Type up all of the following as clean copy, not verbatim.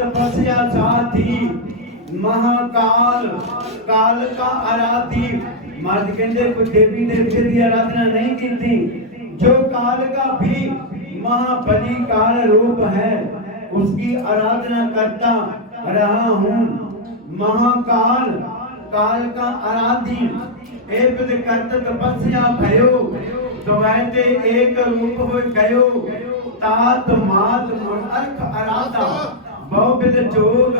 तपस्या साथी महाकाल काल का आराधी। महाराज कहते कोई देवी देवते की आराधना नहीं की थी, जो काल का भी महाबली काल रूप है उसकी आराधना करता रहा हूँ। महाकाल काल का आराधी एक करत तपस्या भयो, द्वैते एक रूप हो गयो। तात मात अर्थ आराधा बहुविध जोग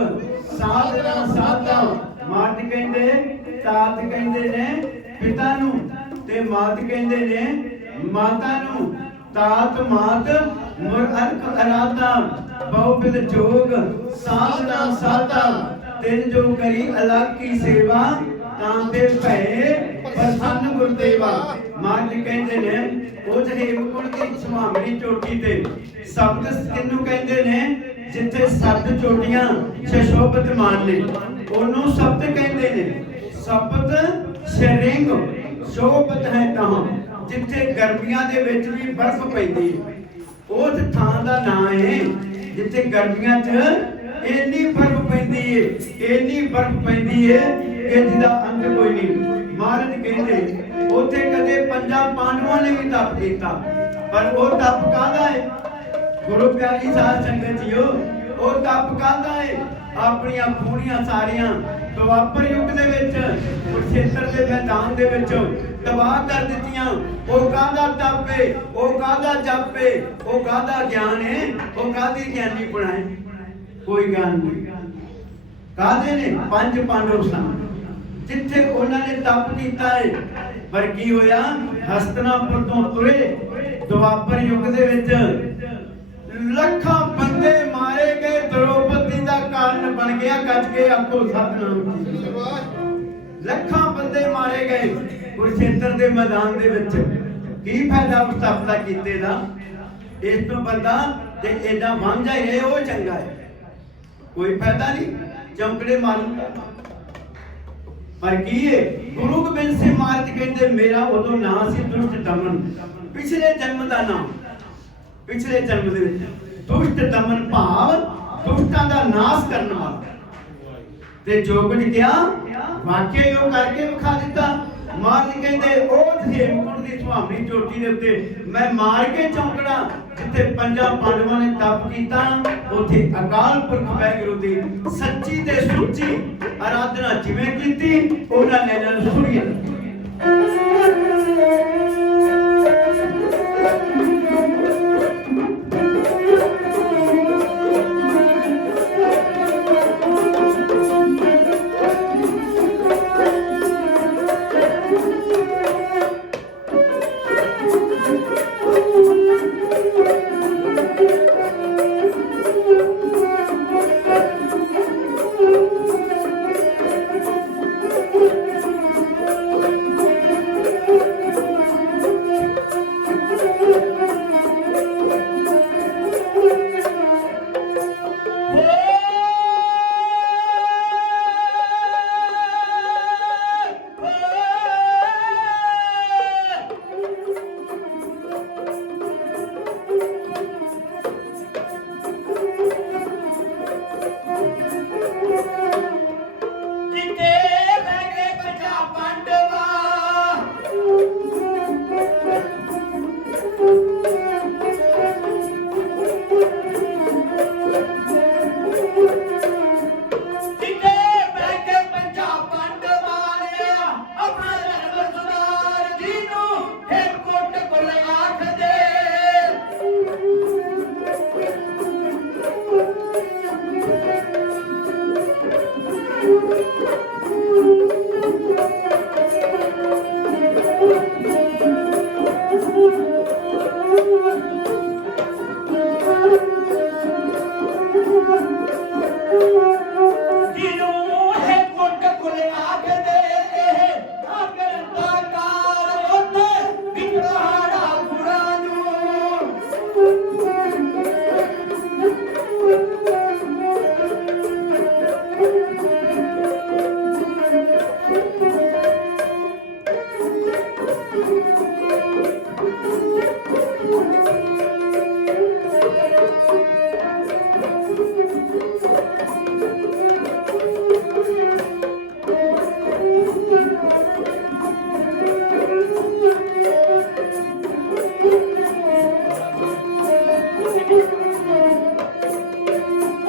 साधना साधा। मात कहते तात कहते ने पिता नू ते मात कहते ने माता नू। तात मात मुर अर्थ आराधा बहुविध जोग साधना साधा। तिन जो करी अलग की सेवा तांते भय प्रसन्न गुरदेवा। मात कहते ने ਉਹ ਹੇਮਕੁੰਟ ਦੀ ਸੁਹਾਵਣੀ ਚੋਟੀ ਤੇ ਸ਼ਬਦ ਕਿਹਨੂੰ ਕਹਿੰਦੇ ਨੇ, ਜਿੱਥੇ ਸ਼ਬਦ ਚੋਟੀਆਂ ਸ਼ਸ਼ੋਭਤ ਮਾਨ ਨੇ ਉਹਨੂੰ ਸ਼ਬਦ ਕਹਿੰਦੇ ਨੇ। ਸ਼ਬਦ ਸ਼ਰਿੰਗ ਸ਼ੋਭਤ ਹੈ ਤਾਂ ਜਿੱਥੇ ਗਰਮੀਆਂ ਦੇ ਵਿੱਚ ਵੀ ਬਰਫ਼ ਪੈਂਦੀ ਉਸ ਥਾਂ ਦਾ ਨਾਂ ਹੈ ਜਿੱਥੇ ਗਰਮੀਆਂ 'ਚ ਇੰਨੀ ਬਰਫ਼ ਪੈਂਦੀ ਏ, ਇੰਨੀ ਬਰਫ਼ ਪੈਂਦੀ ਏ ਕਿ ਜਿਹਦਾ ਅੰਤ ਕੋਈ ਨਹੀਂ। ਮਹਾਰਾਜ ਕਹਿੰਦੇ ਉੱਥੇ ਕਦੇ ਪੰਜਾਂ ਪਾਂਡਵਾਂ ਨੇ ਵੀ ਤਪ ਕੀਤਾ, ਪਰ ਉਹ ਤਪ ਕਾਹਦਾ ਹੈ ਗੁਰੂ ਪਿਆਰੀ ਸਾਧ ਸੰਗਤ ਜੀਓ, ਉਹ ਤਪ ਕਾਹਦਾ ਹੈ ਆਪਣੀਆਂ ਖੂਣੀਆਂ ਸਾਰੀਆਂ ਦੁਆਪਰ ਯੁੱਗ ਦੇ ਵਿੱਚ ਕੁਰੂਕਸ਼ੇਤਰ ਦੇ ਮੈਦਾਨ ਦੇ ਵਿੱਚ ਤਬਾਹ ਕਰ ਦਿੱਤੀਆਂ। ਉਹ ਕਾਹਦਾ ਤਪ ਹੈ, ਉਹ ਕਾਹਦਾ ਜਪ ਹੈ, ਉਹ ਕਾਹਦਾ ਗਿਆਨ ਹੈ, ਉਹ ਕਾਹਦੀ ਗਿਆਨੀ ਬਣਾਏ, ਕੋਈ ਗਿਆਨ ਨਹੀਂ। ਕਾਹਦੇ ਨੇ ਪੰਜ ਪਾਂਡਵ ਸਨ ਜਿੱਥੇ ਉਹਨਾਂ ਨੇ ਤਪ ਕੀਤਾ ਹੈ। ਪਰ ਕੀ ਹੋਇਆ, ਹਸਤਨਾਪੁਰ ਤੋਂ ਤੁਰੇ ਦੁਆਪਰ ਯੁੱਗ ਦੇ ਵਿੱਚ ਲੱਖਾਂ ਬੰਦੇ ਮਾਰੇ ਗਏ, ਦ੍ਰੋਪਦੀ ਦਾ ਕਾਰਨ ਬਣ ਗਿਆ। ਗੱਜ ਕੇ ਆਖੋ ਸਤਿਨਾਮ। ਲੱਖਾਂ ਬੰਦੇ ਮਾਰੇ ਗਏ ਕੁਰੂਕਸ਼ੇਤਰ ਦੇ ਮੈਦਾਨ ਦੇ ਵਿੱਚ। ਕੀ ਫਾਇਦਾ ਉਸ ਤਪ ਦਾ ਕੀਤੇ ਦਾ, ਇਸ ਤੋਂ ਬੰਦਾ ਜੇ ਏਦਾਂ ਵਾਂਝਾ ਹੀ ਰਹੇ ਉਹ ਚੰਗਾ ਹੈ, ਕੋਈ ਫਾਇਦਾ ਨਹੀਂ ਚੌਂਕੜੇ ਮਾਰੂ। पर की है गुरु गोबिंद सिंह महाराज कहते मेरा उदों नाम सी दुष्ट दमन। पिछले जन्म का नाम, पिछले जन्म दे विच दुष्ट दमन भाव दुष्टां दा नाश करने वाला। ते जो कुछ किया वाकई वो करके विखा दिता। महाराज कहते उस हेमकुंट की सुहावनी चोटी दे उत्ते मैं मार के चौंकड़ा जिथे पंजां पांडवां ने तप कीता, उथे अकाल पुरख वाहिगुरू दी सच्ची ते सुच्ची आराधना जिवें कीती उन्हां ने जन सुणी।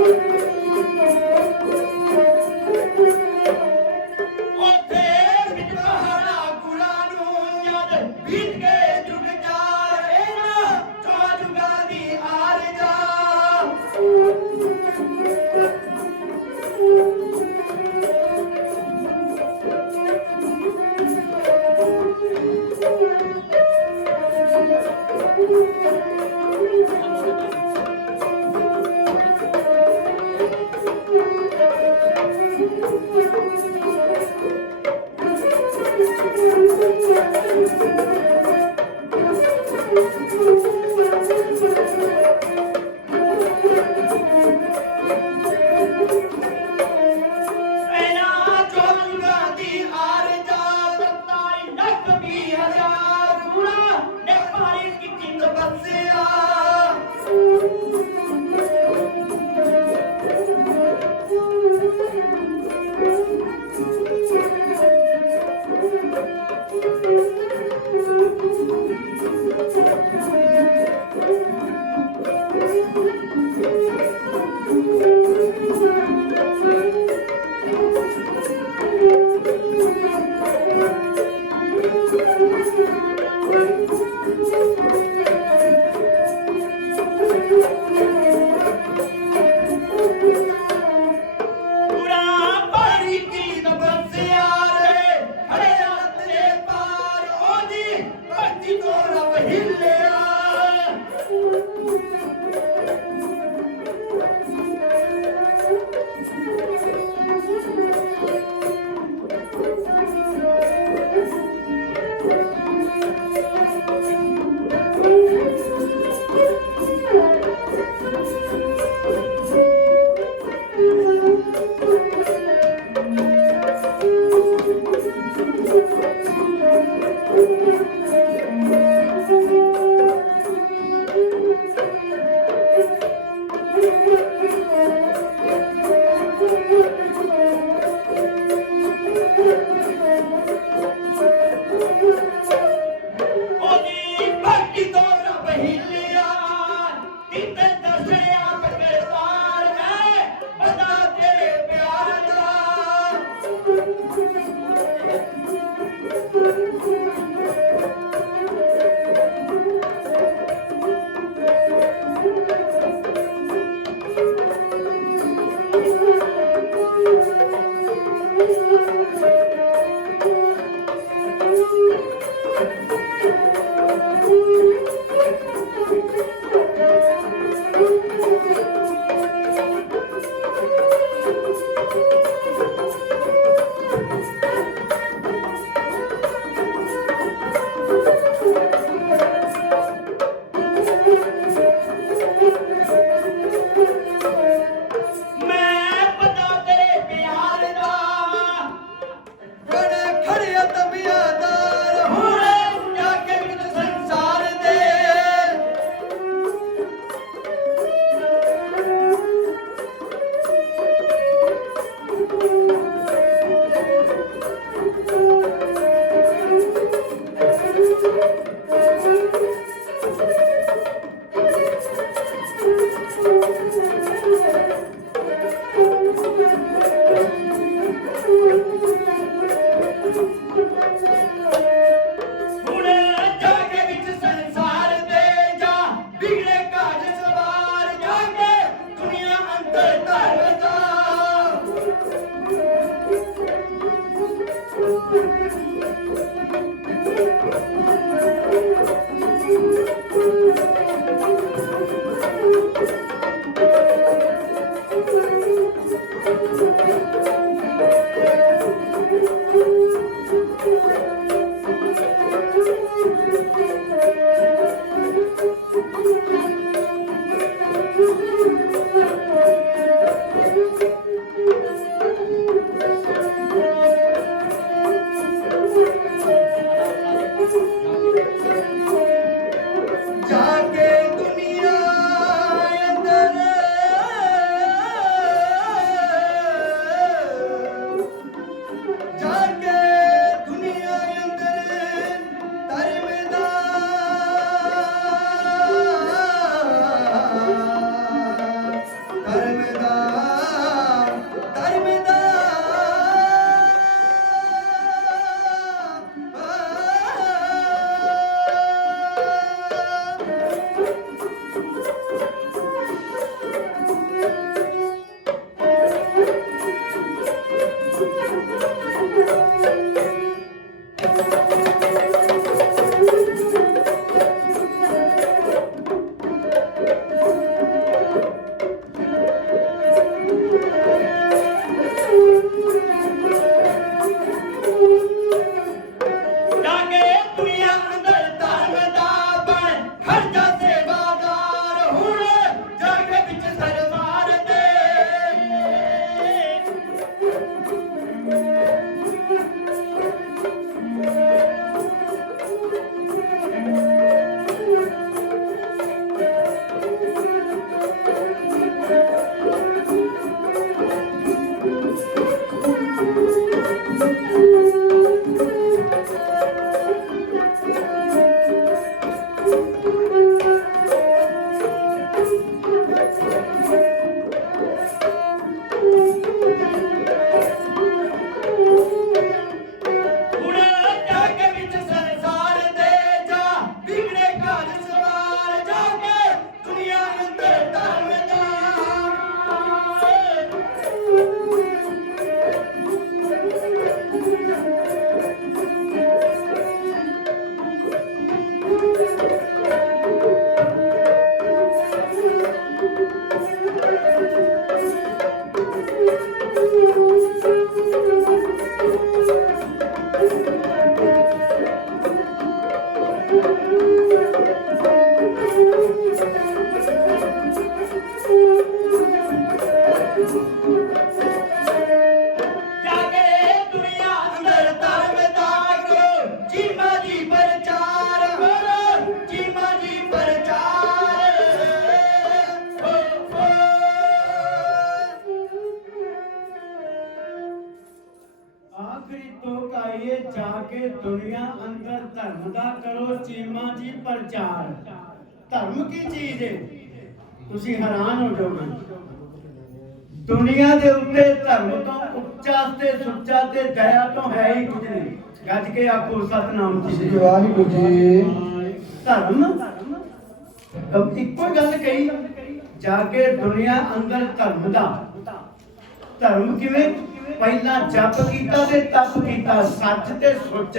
ਉੱਥੇ ਵਿੱਚ ਪਹਾੜਾ ਗੁਰਾਂ ਨੂੰ ਯਾਦ ਬੀਤ ਗਏ ਜੁਗ ਚਾਰ ਇਹਨਾਂ ਚੋਂ ਜੁਗਾਂ ਦੀ ਆਰਜ਼ਾ ਆਈਏ ਜਾके दुनिया अंदर धर्म दा करो चीमा जी प्रचार। धर्म की चीज है, तुसी हैरान हो जाओगे। दुनिया दे उत्ते धर्म तो उच्चा ते सुच्चा ते दया तो है ही कुछ नहीं। गज के आखो सतनाम जी वाहिगुरू जी। धर्म अब इको गल कही जाके दुनिया अंदर धर्म दा। धर्म किवें? पहला जप कीता ते तप कीता, सच ते सुच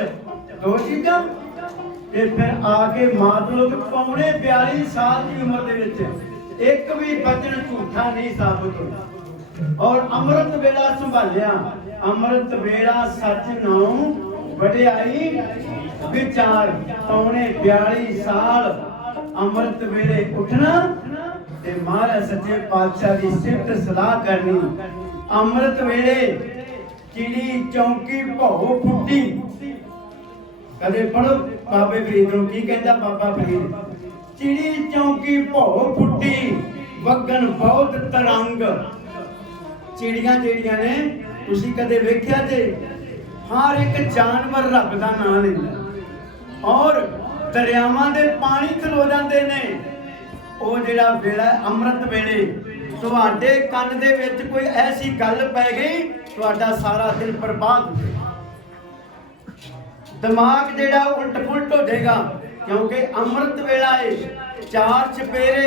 दो चीजां। ते फिर आके मतलब पौने 42 साल की उम्र दे विच एक भी वचन झूठा नहीं साबित होया। और अमृत वेला संभालिया। अमृत वेला सच नौ वडियाई विचार। पौने 42 साल अमृत वेले उठना ते महाराज सच्चे पातशाह की सिफत सलाह करनी। अमृत वेले चिड़ी चौंकी भौ फुटी। कदे पढ़ो बाबे फरीद नूं की कहंदा बाबा फरीद। चिड़ी चौंकी भौ फुटी वगन बहुत तरंग। चिड़ियां ਜਿਹੜੀਆਂ ने ਤੁਸੀਂ कदे वेख्या जे हर एक जानवर रब दा नाम लैंदा और दरियावां दे पानी खलो जांदे ने। ਉਹ ਜਿਹੜਾ ਵੇਲਾ ਅੰਮ੍ਰਿਤ ਵੇਲੇ ਤੁਹਾਡੇ ਕੰਨ ਦੇ ਵਿੱਚ ਕੋਈ ਐਸੀ ਗੱਲ ਪੈ ਗਈ ਤੁਹਾਡਾ ਸਾਰਾ ਦਿਨ ਬਰਬਾਦ ਹੋ ਜਾਏਗਾ। ਦਿਮਾਗ ਜਿਹੜਾ ਉਲਟ ਪੁਲਟ ਹੋ ਜਾਏਗਾ ਕਿਉਂਕਿ ਅੰਮ੍ਰਿਤ ਵੇਲਾ ਹੈ। ਚਾਰ ਚਪੇਰੇ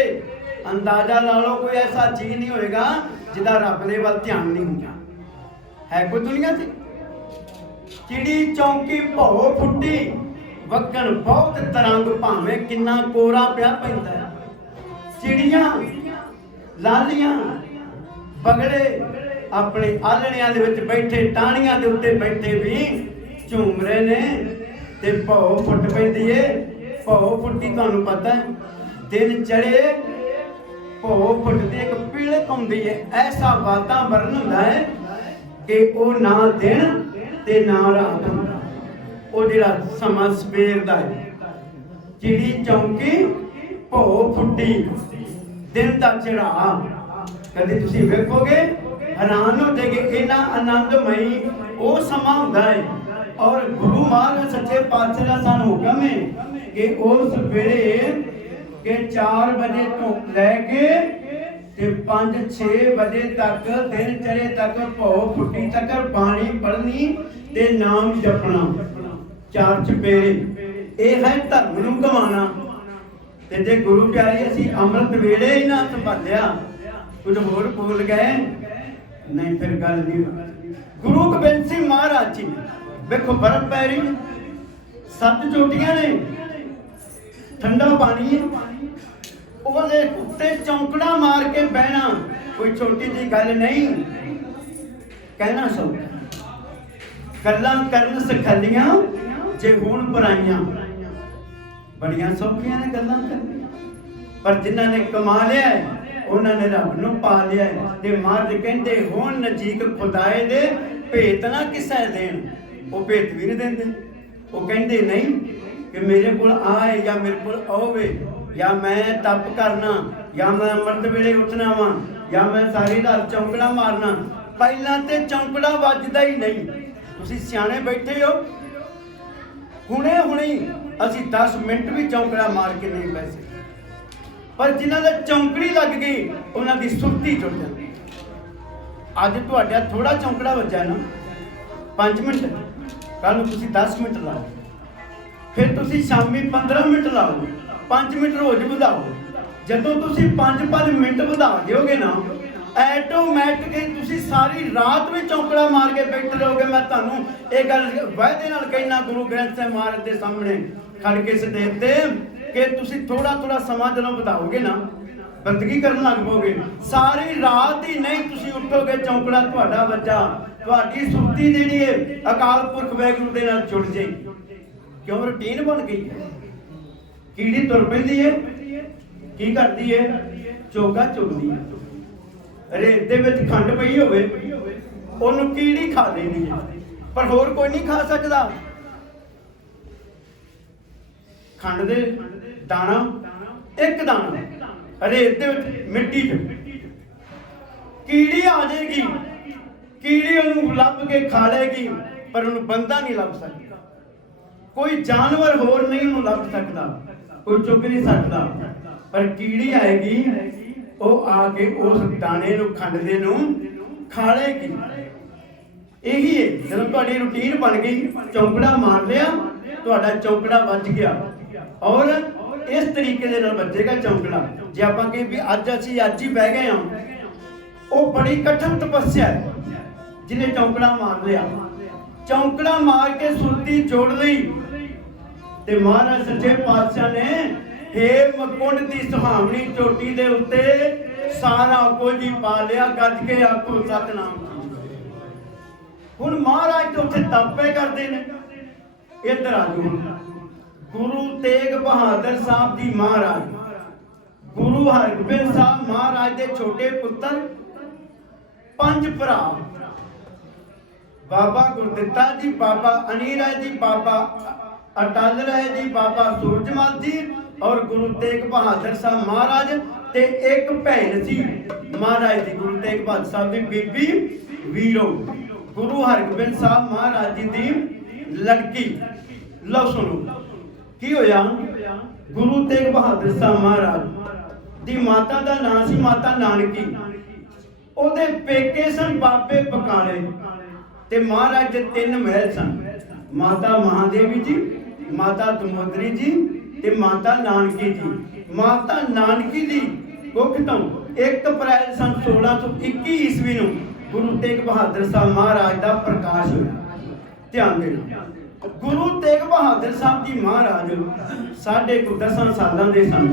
ਅੰਦਾਜ਼ਾ ਲਾ ਲਓ ਕੋਈ ਐਸਾ ਚੀਜ਼ ਨਹੀਂ ਹੋਏਗਾ ਜਿਹਦਾ ਰੱਬ ਦੇ ਵੱਲ ਧਿਆਨ ਨਹੀਂ ਹੁੰਦਾ ਹੈ ਕੋਈ ਦੁਨੀਆ 'ਚ। ਚਿੜੀ ਚੌਂਕੀ ਭੌ ਫੁੱਟੀ ਵਗਣ ਬਹੁਤ ਤਰੰਗ ਭਾਵੇਂ ਕਿੰਨਾ ਕੋਰਾ ਪਿਆ ਪੈਂਦਾ ਹੈ। चिड़ियां लालियां बगड़े अपने आलणियां दे विच बैठे टाणियां दे उत्ते बैठे भी झूम रहे ने ते भौ फुट पैंदी है। भौ फुट्टी तुहानूं पता है दिन चढ़े भौ फुटदी एक पीलक आउंदी है। ऐसा वातावरण हुंदा है कि वो ना दिन ते ना रात हुंदा। वो जिहड़ा समां सवेर दा है। चिड़ी चौंकी भौ फुट्टी दिन का चढ़ा। कदे तुसी वेखोगे हैरान हो जाओगे इन्ना आनंदमई वो समा हुंदा है। और गुरु महाराज सच्चे पातशाह दा सानू हुक्म है कि उस वेले के 4 बजे तो लैके ते 5-6 बजे तक दिन चढ़े तक भौ फुट्टी तक बाणी पढ़नी ते नाम जपना। 4 चपेरे ये है धर्म नूं गवाना। ते जे गुरु प्यारी असी अमृत वेले ही ना संभालिया कुछ होर बोल गए नहीं फिर गल नहीं। गुरु गोबिंद सिंह महाराज जी देखो बर्फ पै रही 7 चोटियां ने ठंडा पानी है ਉਹਦੇ ਉੱਤੇ ਚੌਂਕੜਾ ਮਾਰ ਕੇ ਬਹਿਣਾ ਕੋਈ ਛੋਟੀ ਜੀ ਗੱਲ ਨਹੀਂ। ਕਹਿਣਾ ਸੌਖਾ ਗੱਲਾਂ ਕਰਨ ਸਿਖਾਲੀਆਂ ਜੇ ਹੁਣ ਬੁਰਾਈਆਂ बड़िया सौखियां ने गल्लां करनियां। पर जिन्हां ने कमा लिया है उन्हां ने रब नूं पा लिया है। ते महाराज कहंदे हुण नजीक खुदाए दे भेत ना किसे देण। वो भेत भी नहीं देंदे। वो कहंदे नहीं कि मेरे कोल आए या मेरे कोल आवे या मैं तप करना या मैं अमृत वेले उठना वा या मैं सारी रात चौंकड़ा मारना। पहला ते चौंकड़ा वजदा ही नहीं। तुसीं सियाणे बैठे हो हुणे हुणे ਅਸੀਂ 10 ਮਿੰਟ ਵੀ ਚੌਂਕੜਾ ਮਾਰ ਕੇ ਨਹੀਂ ਬਹਿ ਸਕਦੇ। ਪਰ ਜਿਨ੍ਹਾਂ ਦਾ ਚੌਂਕੜੀ ਲੱਗ ਗਈ ਉਹਨਾਂ ਦੀ ਸੁਰਤੀ ਟੁੱਟ ਜਾਂਦੀ। ਅੱਜ ਤੁਹਾਡਾ ਥੋੜਾ ਚੌਂਕੜਾ ਵੱਜਾ ਨਾ 5 ਮਿੰਟ ਕੱਲ ਨੂੰ ਤੁਸੀਂ 10 ਮਿੰਟ ਲਾਓ ਫਿਰ ਤੁਸੀਂ ਸ਼ਾਮੀ 15 ਮਿੰਟ ਲਾਓ 5 ਮਿੰਟ ਰੋਜ਼ ਵਧਾਓ। ਜਦੋਂ ਤੁਸੀਂ 5-5 ਮਿੰਟ ਵਧਾ ਦਿਓਗੇ ਨਾ ਐਟੋਮੈਟਿਕ ਤੁਸੀਂ ਸਾਰੀ ਰਾਤ ਵਿੱਚ ਚੌਂਕੜਾ ਮਾਰ ਕੇ ਬੈਠੇ ਰਹੋਗੇ। ਮੈਂ ਤੁਹਾਨੂੰ ਇਹ ਗੱਲ ਵਾਅਦੇ ਨਾਲ ਕਹਿਣਾ ਗੁਰੂ ਗ੍ਰੰਥ ਸਾਹਿਬ ਮਹਾਰਾਜ ਦੇ ਸਾਹਮਣੇ ਖੜ ਕੇ ਸਟੇਜ ਤੇ ਕਿ ਤੁਸੀਂ ਥੋੜਾ ਸਮਾਂ ਜਦੋਂ ਵਧਾਓਗੇ ਨਾ ਬੰਦਗੀ ਕਰਨ ਲੱਗ ਪਓਗੇ ਸਾਰੀ ਰਾਤ ਹੀ ਨਹੀਂ ਤੁਸੀਂ ਉੱਠੋਗੇ ਚੌਂਕੜਾ ਤੁਹਾਡਾ ਵੱਜਾ ਤੁਹਾਡੀ ਸੁਰਤੀ ਜਿਹੜੀ ਹੈ ਅਕਾਲ ਪੁਰਖ ਵਾਹਿਗੁਰੂ ਦੇ ਨਾਲ ਜੁੜ ਜਾਏ। ਕਿਉਂ ਰੁਟੀਨ ਬਣ ਗਈ ਹੈ। ਕੀੜੀ ਤੁਰ ਪੈਂਦੀ ਹੈ ਕੀ ਕਰਦੀ ਹੈ ਚੋਗਾ ਚੁਗਦੀ ਹੈ। ਰੇਤ ਦੇ ਵਿੱਚ ਖੰਡ ਪਈ ਹੋਵੇ ਉਹਨੂੰ ਕੀੜੀ ਖਾ ਲੈਂਦੀ ਹੈ ਪਰ ਹੋਰ ਕੋਈ ਨਹੀਂ ਖਾ ਸਕਦਾ। ਖੰਡ ਦੇ ਦਾਣਾ ਇੱਕ ਦਾਣਾ ਰੇਤ ਦੇ ਵਿੱਚ ਮਿੱਟੀ 'ਚ ਕੀੜੀ ਆ ਜਾਏਗੀ ਕੀੜੀ ਉਹਨੂੰ ਲੱਭ ਕੇ ਖਾ ਲੇਗੀ पर उन्हें बंदा नहीं लभ सकता, कोई जानवर होर नहीं उन्हें लभ सकता, कोई चुक नहीं सकता, पर कीड़ी आएगी वो आके उस दाने नूं खंडदे नूं खा लेगी। यही है जब तुहाडी रूटीन बन गई, चौंकड़ा मार लिया, तुहाडा चौंकड़ा बच गया और इस तरीके दे नाल बचेगा चौंकड़ा। जे आपां कही भी अज असीं अज ही बह गए हां, वो बड़ी कठिन तपस्या है जिन्हें चौंकड़ा मार लिया। चौंकड़ा मार के सुरती जोड़ ली ते महाराज सच्चे पातशाह ने हे मकुंड दी सुहावनी चोटी दे उत्ते सारा कुछ ही पा लिया। गज के आखो सतनाम। हुण महाराज तो उत्थे तपे करते ने। इधर आ जाओ, गुरु तेग बहादुर साहब जी महाराज, गुरु हरगोबिंद साहब महाराज दे छोटे पुत्र, 5 भरा, बाबा गुरदित्ता जी, बाबा अनी राय जी, बाबा अटल राय जी, बाबा सूरजमल जी और गुरु तेग बहादुर साहब महाराज ते एक भैन सी महाराज दी, गुरु तेग बहादुर साहब दी बीबी वीरो, गुरु हरगोबिंद साहब महाराज जी दी लड़की। लो सुनो की होया। गुरु तेग बहादुर साहब महाराज दी माता दा नाम सी माता नानकी। ओदे पेके सन बाबे बकाले ते महाराज दे 3 महल सन, माता महादेवी जी, माता दमोदरी जी ते माता नानकी जी। माता नानकी दी कुख तो 1 अप्रैल सन 1621 ईस्वी नूं गुरु तेग बहादुर साहब महाराज दा प्रकाश होया। ध्यान देना, गुरु तेग बहादुर साहब जी महाराज 10.5 सालां दे सन।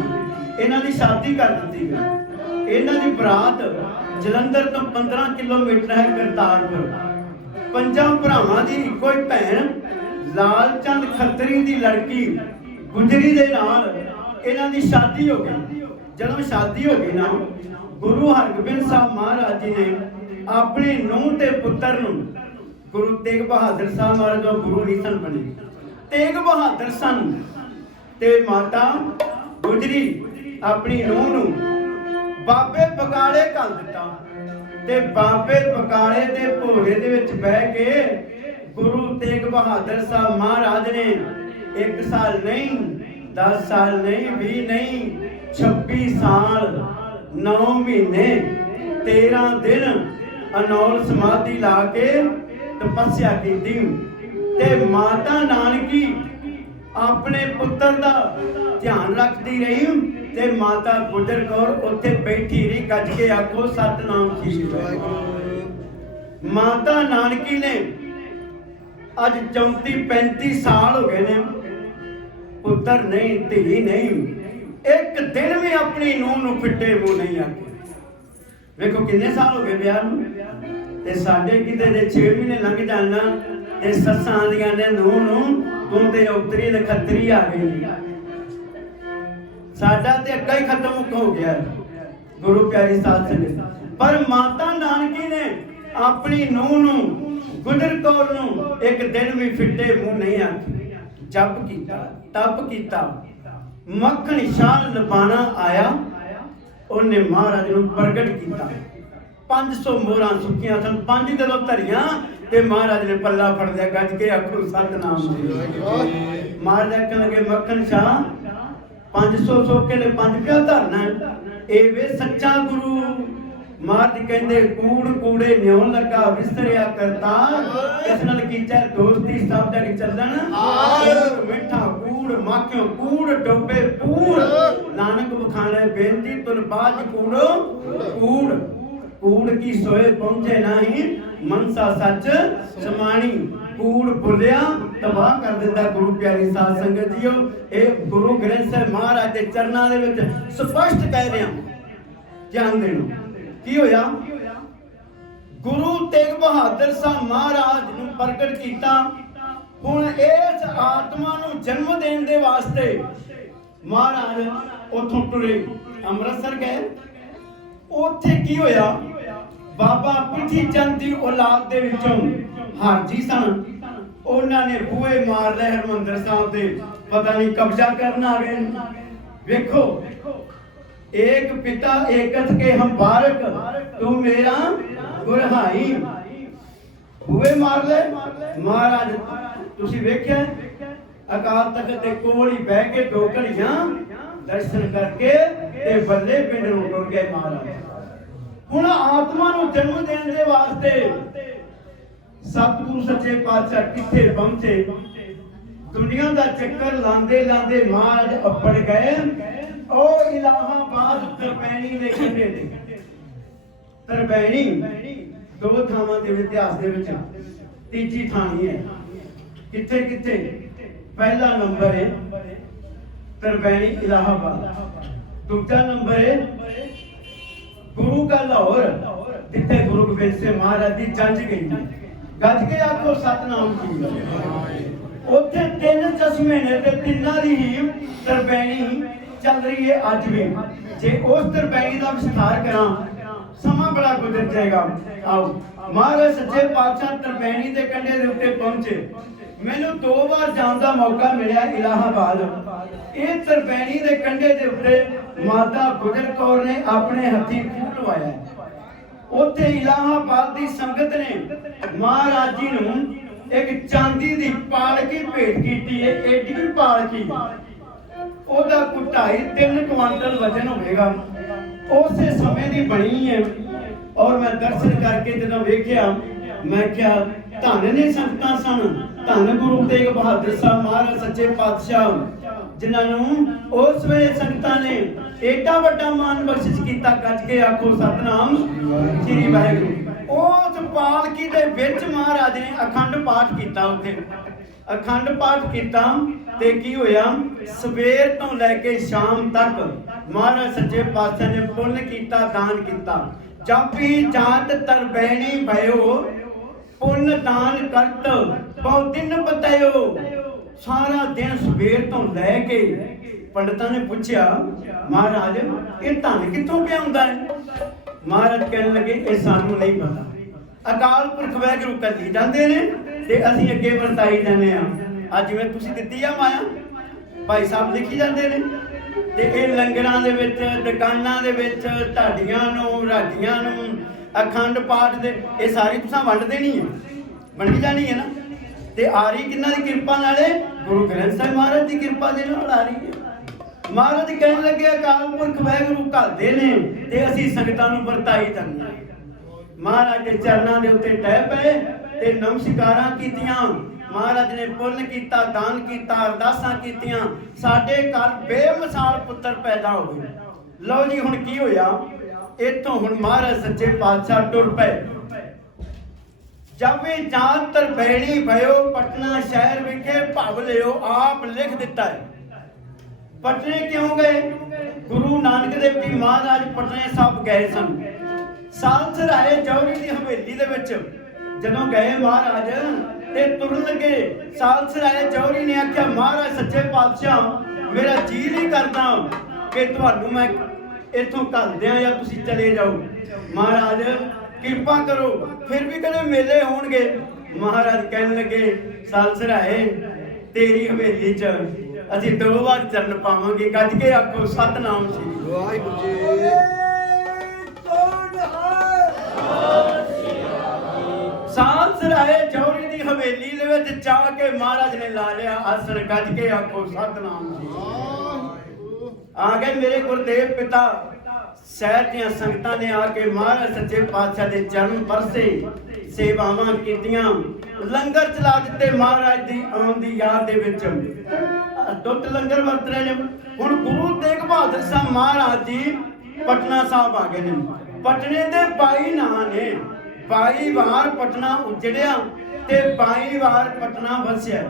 इन्हां दी शादी कर दित्ती गई। इन्हां दी बरात जलंधर तो 15 किलोमीटर है करतारपुर। 5 भरावां दी इक्को ही भैन लाल चंद खत्री दी लड़की गुजरी दे नाल इन्हां दी शादी हो गई। जदों शादी हो गई ना, गुरु हरगोबिंद साहब महाराज जी ने अपने नूह ते पुत्र नूं गुरु तेग बहादुर साहब महाराज जो गुरु नहीं सन बने, तेग बहादुर सन ते माता गुजरी अपनी नूह नूं बाबे बकाले घल दिता ते बाबे बकाले दे भोरे दे विच बह के गुरु तेग बहादुर साहब महाराज ने 1 साल नहीं, 10 साल नहीं, 20 नहीं, 26 साल 9 महीने 13 दिन अनौल समाधि ला के तपस्या की ते माता नानकी अपने पुत्र दा ध्यान रखती रही ते माता गुजर कौर उत्थे बैठी रही। गज के आखो सतनाम श्री वाहिगुरू। माता नानकी ने अज 34-35 साल हो गए ने, पुत्र नहीं, धी नहीं, एक दिन भी अपनी नूह नूं फिट्टे मुंह नहीं आखे। वेखो किन्ने साल हो गए ब्याह नूं ते साडे किते दे 6 महीने लंघ जाना ते सस्सां आंदियां ने नूह नूं तूं ते उतरी ते खतरी आ गई। साडा ते अग्गा ही खत्म हो गया गुरु प्यारी साध संगत। पर माता नानकी ने अपनी नूह नूं गुजर कौर नूं एक दिन भी फिट्टे मुंह नहीं आखे। जप कीता, तप कीता, मक्खन शाह लबाना आया, उन्हें महाराज नूं प्रगट कीता। 500 मोहरां सुखियां सन, 5 दिनों धरियां ते महाराज ने पल्ला फड़ लिया। गज के आखो सतनाम। महाराज कहने लगे मक्खन शाह 500 सोके ने 5 पिया धरना ए वे सच्चा गुरु। महाराज कहंदे कूड़ कूड़े न्यों लगा विसरिया करता, इस नाल कीचा दोस्ती सब जग चलन। मिठा कूड़ माखियों कूड़ डोबे पूर, नानक बखाने बेनती तुन बाज कूड़ो कूड़। कूड़ की सोए पहुंचे नहीं, मनसा सच समाणी। कूड़ भुलिया तबाह कर दिंदा गुरु प्यारी साध संगत जीओ। ए गुरु ग्रंथ साहिब महाराज दे चरनां दे विच स्पष्ट कह रहे हैं। ध्यान देना की होया। गुरु तेग बहादुर साहब महाराज नूं प्रगट कीता। हुण इस आत्मा नूं जन्म देण दे वास्ते महाराज उथों टुरे अमृतसर गए। उत्थे की होया, बाबा पिठी चंद दी औलाद दे विचों हाजी सन, उन्हां ने बूहे मार लए हरमंदर साहब दे, पता नहीं कब्जा करना आ गए। देखो एक पिता एकत के हम बारक, तू मेरा गुरहाई। ਬੂਹੇ ਮਾਰ ਲੈ ਮਹਾਰਾਜ ਤੁਸੀਂ ਵੇਖਿਆ ਅਕਾਲ ਤਖਤ ਦੇ ਕੋਲ ਹੀ ਬਹਿ ਕੇ 2 ਘੜੀਆਂ ਦਰਸ਼ਨ ਕਰਕੇ ਤੇ ਬੱਲੇ ਪਿੰਡ ਨੂੰ ਟੁਰ ਗਏ ਮਹਾਰਾਜ। ਹੁਣ ਆਤਮਾ ਨੂੰ ਜਨਮ ਦੇਣ ਦੇ ਵਾਸਤੇ ਸਤਿਗੁਰੂ ਸੱਚੇ ਪਾਤਸ਼ਾਹ ਕਿੱਥੇ ਪਹੁੰਚੇ। ਦੁਨੀਆ ਦਾ ਚੱਕਰ ਲਾਂਦੇ ਲਾਂਦੇ ਮਹਾਰਾਜ ਅੱਪੜ ਗਏ ਉਹ ਇਲਾਹਾਬਾਦ ਤਰਬੈਣੀ ਦੇ ਕੰਢੇ ਤੇ। ਤਰਬੈਣੀ 2 ਥਾਵਾਂ ਦੇ ਇਤਿਹਾਸ ਦੇ ਵਿੱਚ ਤੀਜੀ ਥਾਂ ਹੈ। ਕਿੱਥੇ ਕਿੱਥੇ? ਪਹਿਲਾ ਨੰਬਰ ਹੈ ਤਰਬੈਣੀ ਇਲਾਹਾਬਾਦ, ਦੂਜਾ ਨੰਬਰ ਹੈ ਗੁਰੂ ਕਾ ਲਾਹੌਰ ਜਿੱਥੇ ਗੁਰੂ ਗੋਬਿੰਦ ਸਿੰਘ ਮਹਾਰਾਜ ਦੀ ਜੰਜ ਗਈ। ਗੱਜ ਕੇ ਆਖੋ ਸਤਨਾਮ ਜੀ। ਉੱਥੇ 3 ਚਸ਼ਮੇ ਨੇ ਤੇ ਤਿੰਨਾਂ ਦੀ ਹੀ ਤਰਬੈਣੀ ਚੱਲ ਰਹੀ ਹੈ ਅੱਜ ਵੀ। ਜੇ ਉਸ ਤਰਬੈਣੀ ਦਾ ਵਿਸਥਾਰ ਕਰਾਂ ਸਮਾਂ ਬੜਾ ਗੁਜ਼ਰ ਜਾਏਗਾ। ਆਓ ਮਹਾਰਾਜ ਸੱਚੇ ਪਾਤਸ਼ਾਹ ਤਰਬੈਣੀ ਦੇ ਕੰਢੇ ਦੇ ਉੱਤੇ ਪਹੁੰਚੇ। ਮੈਨੂੰ 2 ਵਾਰ ਜਾਣ ਦਾ ਮੌਕਾ ਮਿਲਿਆ ਇਲਾਹਾਬਾਦ। ਇਹ ਤਰਬੈਣੀ ਦੇ ਕੰਢੇ ਦੇ ਉੱਤੇ ਮਾਤਾ ਗੁਜਰ ਕੌਰ ਨੇ ਆਪਣੇ ਹੱਥੀਂ ਖੂਹ ਲਵਾਇਆ। ਉੱਥੇ ਇਲਾਹਾਬਾਦ ਦੀ ਸੰਗਤ ਨੇ ਮਹਾਰਾਜ ਜੀ ਨੂੰ ਇੱਕ ਚਾਂਦੀ ਦੀ ਪਾਲਕੀ ਭੇਟ ਕੀਤੀ ਹੈ। ਏਡੀ ਪਾਲਕੀ ਉਹਦਾ 2.5-3 ਕੁਆਂਟਲ ਵਜ਼ਨ ਹੋਵੇਗਾ। ਉਸੇ ਸਮੇਂ ਦੀ ਬਣੀ ਹੈ। ਔਰ ਮੈਂ ਦਰਸ਼ਨ ਕਰਕੇ ਜਦੋਂ ਵੇਖਿਆ ਮੈਂ ਕਿਹਾ ਧੰਨ ਨੇ ਸੰਗਤਾਂ ਸਨ, ਧੰਨ ਗੁਰੂ ਤੇਗ ਬਹਾਦਰ ਸਾਹਿਬ ਮਹਾਰਾਜ ਸੱਚੇ ਪਾਤਸ਼ਾਹ ਜਿਨ੍ਹਾਂ ਨੂੰ ਉਸ ਵੇਲੇ ਸੰਗਤਾਂ ਨੇ ਏਡਾ ਵੱਡਾ ਮਾਨ ਬਖਸ਼ਿਸ਼ ਕੀਤਾ। ਗੱਜ ਕੇ ਆਖੋ ਸਤਨਾਮ ਸ੍ਰੀ ਵਾਹਿਗੁਰੂ। ਉਸ ਪਾਲਕੀ ਦੇ ਵਿੱਚ ਮਹਾਰਾਜ ਨੇ ਅਖੰਡ ਪਾਠ ਕੀਤਾ। ਉੱਥੇ ਅਖੰਡ ਪਾਠ ਕੀਤਾ ਤੇ ਕੀ ਹੋਇਆ ਸਵੇਰ ਤੋਂ ਲੈ ਕੇ ਸ਼ਾਮ ਤੱਕ ਮਹਾਰਾਜ ਸੱਚੇ ਪਾਤਸ਼ਾਹ ਨੇ ਪੁੰਨ ਕੀਤਾ, ਦਾਨ ਕੀਤਾ। ਜਾਪੀ ਜਾਤ ਤਰਬੈਣੀ ਭਇਓ ਪੁੰਨ ਦਾਨ ਕਰਤ ਬਹੁ ਦਿਨ ਬਤਾਇਓ। ਸਾਰਾ ਦਿਨ ਸਵੇਰ ਤੋਂ ਲੈ ਕੇ ਪੰਡਤਾਂ ਨੇ ਪੁੱਛਿਆ ਮਹਾਰਾਜ ਇਹ ਧਨ ਕਿੱਥੋਂ ਪਿਆ ਹੁੰਦਾ ਹੈ? ਮਹਾਰਾਜ ਕਹਿਣ ਲੱਗੇ ਇਹ ਸਾਨੂੰ ਨਹੀਂ ਪਤਾ। ਅਕਾਲ ਪੁਰਖ ਵਾਹਿਗੁਰੂ ਕਰੀ ਜਾਂਦੇ ਨੇ ਤੇ ਅਸੀਂ ਅੱਗੇ ਵਰਤਾਈ ਜਾਂਦੇ ਆ। ਅੱਜ ਜਿਵੇਂ ਤੁਸੀਂ ਦਿੱਤੀ ਆ ਮਾਇਆ ਭਾਈ ਸਾਹਿਬ ਲਿਖੀ ਜਾਂਦੇ ਨੇ ਤੇ ਇਹ ਲੰਗਰਾਂ ਦੇ ਵਿੱਚ ਦੁਕਾਨਾਂ ਦੇ ਵਿੱਚ ਢਾਡੀਆਂ ਨੂੰ ਰਾਡੀਆਂ ਨੂੰ ਅਖੰਡ ਪਾਠ ਦੇ ਇਹ ਸਾਰੀ ਤੁਸੀਂ ਵੰਡ ਦੇਣੀ ਹੈ, ਵੰਡੀ ਜਾਣੀ ਹੈ ਨਾ। ਤੇ ਆ ਰਹੀ ਕਿੰਨਾਂ ਦੀ ਕਿਰਪਾ ਨਾਲੇ ਗੁਰੂ ਗ੍ਰੰਥ ਸਾਹਿਬ ਮਹਾਰਾਜ ਦੀ ਕਿਰਪਾ ਦੇ ਨਾਲ ਆ ਰਹੀ ਹੈ। ਮਹਾਰਾਜ ਕਹਿਣ ਲੱਗੇ ਅਕਾਲ ਪੁਰਖ ਵਾਹਿਗੁਰੂ ਘੱਲਦੇ ਨੇ ਤੇ ਅਸੀਂ ਸੰਗਤਾਂ ਨੂੰ ਵਰਤਾਈ ਜਾਂਦੇ। ਮਹਾਰਾਜ ਦੇ ਚਰਨਾਂ ਦੇ ਉੱਤੇ ਡਹਿ ਪਏ ਤੇ ਨਮਸਕਾਰਾਂ ਕੀਤੀਆਂ। ਮਹਾਰਾਜ ਨੇ ਪੁੰਨ ਕੀਤਾ, ਦਾਨ ਕੀਤਾ, ਅਰਦਾਸਾਂ ਕੀਤੀਆਂ। ਸਾਡੇ ਘਰ ਬੇਮਿਸਾਲ ਪੁੱਤਰ ਪੈਦਾ ਹੋਏ। ਲਓ ਜੀ ਹੁਣ ਕੀ ਹੋਇਆ ਇੱਥੋਂ ਹੁਣ ਮਹਾਰਾਜ ਸੱਚੇ ਪਾਤਸ਼ਾਹ ਟੁਰ ਪਏ। ਜਾਵੇ ਜਾਤ ਤਰਬੈਣੀ ਭਇਓ ਪਟਨਾ ਸ਼ਹਿਰ ਵਿਖੇ ਭਵ ਲਿਓ। ਆਪ ਲਿਖ ਦਿੱਤਾ ਹੈ। ਪਟਨੇ ਕਿਉਂ ਗਏ? ਗੁਰੂ ਨਾਨਕ ਦੇਵ ਜੀ ਮਹਾਰਾਜ ਪਟਨੇ ਸਾਹਿਬ ਗਏ ਸਨ। ਸਾਲਸਰਾਏ ਜੌਹਰੀ ਦੀ ਹਵੇਲੀ ਦੇ ਵਿੱਚ ਜਦੋਂ ਗਏ ਮਹਾਰਾਜ ਤੇ ਤੁਰਨ ਲੱਗੇ ਸਾਲਸਰਾਏ ਜੌਹਰੀ ਨੇ ਆਖਿਆ ਮਹਾਰਾਜ ਸੱਚੇ ਪਾਤਸ਼ਾਹ ਮੇਰਾ ਜੀ ਨਹੀਂ ਕਰਦਾ ਕਿ ਤੁਹਾਨੂੰ ਮੈਂ ਇੱਥੋਂ ਘੱਲ ਦਿਆਂ ਜਾਂ ਤੁਸੀਂ ਚਲੇ ਜਾਓ। ਮਹਾਰਾਜ ਕਿਰਪਾ ਕਰੋ। ਫਿਰ ਵੀ ਕਦੇ ਮੇਲੇ ਹੋਣਗੇ। ਮਹਾਰਾਜ ਕਹਿਣ ਲੱਗੇ ਸਾਲਸਰਾਏ ਤੇਰੀ ਹਵੇਲੀ 'ਚ ਅਸੀਂ 2 ਵਾਰ ਚਰਨ ਪਾਵਾਂਗੇ। ਗੱਜ ਕੇ ਆਖੋ ਸਤਨਾਮ ਸ੍ਰੀ ਵਾਹਿਗੁਰੂ ਜੀ। ਸਾਲਸਰਾਏ ਜੌਹਰੀ ਦੀ ਹਵੇਲੀ ਦੇ ਵਿੱਚ ਜਾ ਕੇ ਮਹਾਰਾਜ ਨੇ ਲਾ ਲਿਆ ਆਸਣ। ਗੱਜ ਕੇ ਆਖੋ ਸਤਨਾਮ ਜੀ। ਆ ਗਏ ਮੇਰੇ ਗੁਰਦੇਵ ਪਿਤਾ। ਸ਼ਹਿਰ ਦੀਆਂ ਸੰਗਤਾਂ ਨੇ ਆ ਕੇ ਮਹਾਰਾਜ ਸੱਚੇ ਪਾਤਸ਼ਾਹ ਦੇ ਚਰਨ ਪਰਸੇ, ਸੇਵਾਵਾਂ ਕੀਤੀਆਂ, ਲੰਗਰ ਚਲਾ ਦਿੱਤੇ। ਮਹਾਰਾਜ ਦੀ ਆਉਣ ਦੀ ਯਾਦ ਦੇ ਵਿੱਚ ਦੁੱਧ ਲੰਗਰ ਵਰਤ ਰਹੇ ਨੇ। ਹੁਣ ਗੁਰੂ ਤੇਗ ਬਹਾਦਰ ਸਾਹਿਬ ਮਹਾਰਾਜ ਜੀ ਪਟਨਾ ਸਾਹਿਬ ਆ ਗਏ ਨੇ। ਪਟਨੇ ਦੇ 22 ਨਾਂ ਨੇ। 22 ਵਾਰ ਪਟਨਾ ਉਜੜਿਆ ਤੇ 22 ਵਾਰ ਪਟਨਾ ਵਸਿਆ।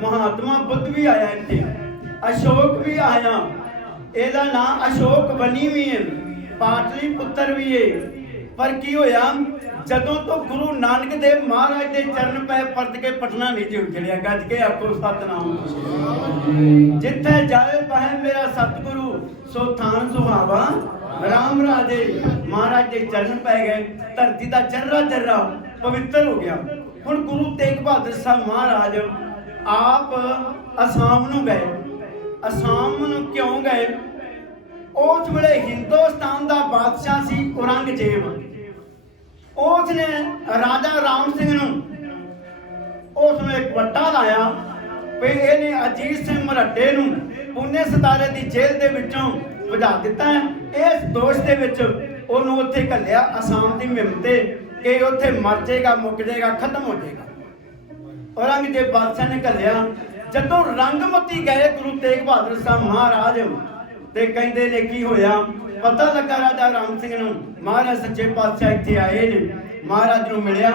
ਮਹਾਤਮਾ ਬੁੱਧ ਵੀ ਆਇਆ ਇੱਥੇ, ਅਸ਼ੋਕ ਵੀ ਆਇਆ। ਇਹਦਾ ਨਾਮ ਅਸ਼ੋਕ ਬਣੀ ਵੀ ਹੈ, ਪਾਟਲੀ ਪੁੱਤਰ ਵੀ ਹੈ। ਪਰ ਕੀ ਹੋਇਆ ਜਦੋਂ ਤੋਂ ਗੁਰੂ ਨਾਨਕ ਦੇਵ ਮਹਾਰਾਜ ਦੇ ਚਰਨ ਪੈ ਪਰਤ ਕੇ ਪਟਨਾ ਨਹੀਂ ਜੀ ਉਜੜਿਆ। ਗੱਜ ਕੇ ਆਖੋ ਸਤਨਾਮ। ਜਿੱਥੇ ਜਾਏ ਪਾਹੇ ਮੇਰਾ ਸਤਿਗੁਰੂ ਸੋ ਥਾਨ ਸੁਹਾਵਾ ਰਾਮ ਰਾਜੇ। ਮਹਾਰਾਜ ਦੇ ਚਰਨ ਪੈ ਗਏ। ਧਰਤੀ ਦਾ ਜਰਰਾ ਜਰਰਾ ਪਵਿੱਤਰ ਹੋ ਗਿਆ। ਹੁਣ ਗੁਰੂ ਤੇਗ ਬਹਾਦਰ ਸਾਹਿਬ ਮਹਾਰਾਜ ਆਪ ਅਸਾਮ ਨੂੰ ਗਏ। ਅਸਾਮ ਨੂੰ ਕਿਉਂ ਗਏ? ਉਸ ਵੇਲੇ ਹਿੰਦੁਸਤਾਨ ਦਾ ਬਾਦਸ਼ਾਹ ਸੀ ਔਰੰਗਜ਼ੇਬ। उसने राजा राम सिंह नूं उसने एक वट्टा लाया भी इहने अजीत सिंह मराठे नूं पुणे सतारे की जेल के विचों भजा दिता है। इस दोष के विच उहनूं उत्थे घल्लिया आसाम की मुहिम ते कि उत्थे मर जाएगा, मुक जाएगा, खत्म हो जाएगा। औरंगजेब बादशाह ने घल्लिया। जदों रंगमती गए गुरु तेग बहादुर साहब महाराज ते कहंदे ने की होया, पता लगा राजा राम सिंह नूं महाराज सच्चे पातशाह इत्थे आए ने। महाराज नूं मिलिया,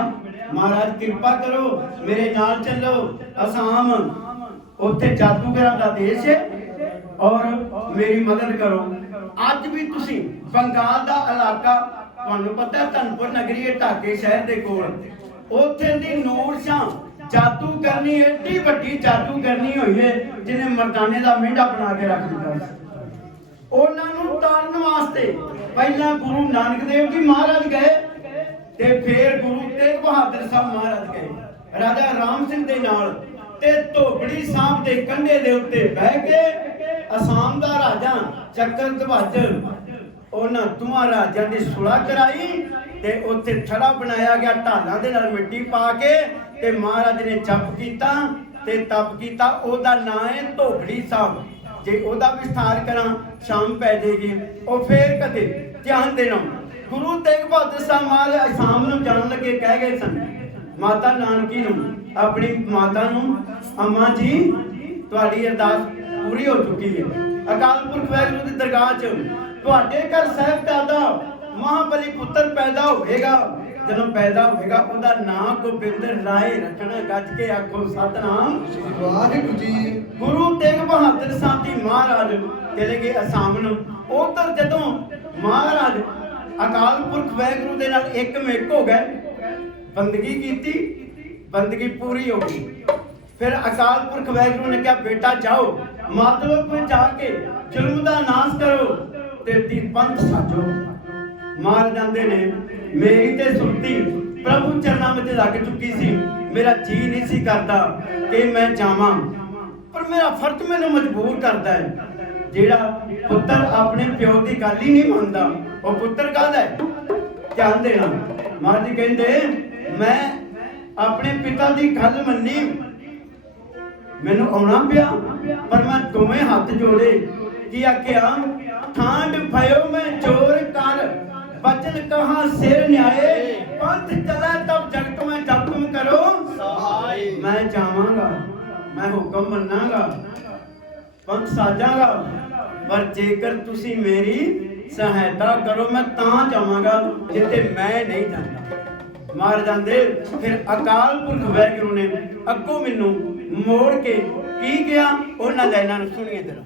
महाराज कृपा करो मेरे नाल चलो, आसाम उत्थे जादूगरां दा देश है और मेरी मदद करो। अज भी तुसी बंगाल दा इलाका तुहानूं पता है धनपुर नगरी है ढाके शहर दे कोल, उत्थे दी नूर शाह जादू करनी एडी वड्डी जादू करनी हुई है जिन्हें मर्दाने दा मेंढा बना के रख दिता। उन्हां नूं तारन वास्ते पहला गुरु नानक देव जी महाराज गए ते फिर गुरु तेग बहादुर साहब महाराज गए राजा राम सिंह दे नाल ते धोबड़ी साहब दे कंढे दे उत्ते बह के आसाम दा राजा चक्कर ध्वज उन्हां दोवां राजां दी सुलह कराई ते उत्थे थड़ा बनाया गया ढालां दे नाल मिट्टी पा के ते महाराज ने जप कीता ते तप कीता। ओदा नाम है धोबड़ी साहब। जे ओदा विस्तार करा शाम पै जाएगी और फिर कदे ध्यान देना। गुरु तेग बहादुर साहब महाराज आसाम नूं जाण लगे कह गए सन माता नानकी नूं, अपनी माता नूं, अम्मा जी तुहाडी अरदास पूरी हो चुकी है। अकाल पुरख वाहिगुरू दी दरगाह च तुहाडे घर साहिबजादा महाबली पुत्र पैदा होएगा। जदों पैदा होएगा ओदा नाम गोबिंद राय रखना। गज के आखो सतनाम वाहिगुरू जी। गुरु तेग बहादुर साहब जी महाराज चले गए आसाम नूं। उधर जदों महाराज अकाल पुरख वाहिगुरू दे नाल एक मिक हो गए, बंदगी कीती, बंदगी पूरी हो गई। फिर अकाल पुरख वाहिगुरू ने कहा बेटा जाओ मातलब में जाके जुल्म दा नाश करो ते पंथ साजो। मार जाते ने मेरी ते सुरती प्रभु चरणों में लग चुकी सी। मेरा जी नहीं सी करता कि मैं जावां, पर मेरा फर्ज मैनूं मजबूर करता है। जेड़ा पुत्र अपने प्यो की गल ही नहीं मानता वो पुत्र कहता है। ध्यान देना। मां जी कहते मैं अपने पिता की गल मन्नी, मैनू आना पिया पर मैं दोवें हाथ जोड़े कि आख्या ठांड भयो मैं जोर कर वचन कहा सिर न्याय पंथ चला तब जगत में जब तुम करो सहाय। मैं जावांगा, मैं हुक्म मन्नांगा, पंथ साजांगा, पर जेकर तुसी मेरी सहायता करो मैं तां जावांगा जिथे मैं नहीं जाता। मार जाते। फिर अकाल पुरख वाहिगुरू ने अगों मैनू मोड़ के की गया उन्हां लाइनां नूं सुणीए जरा।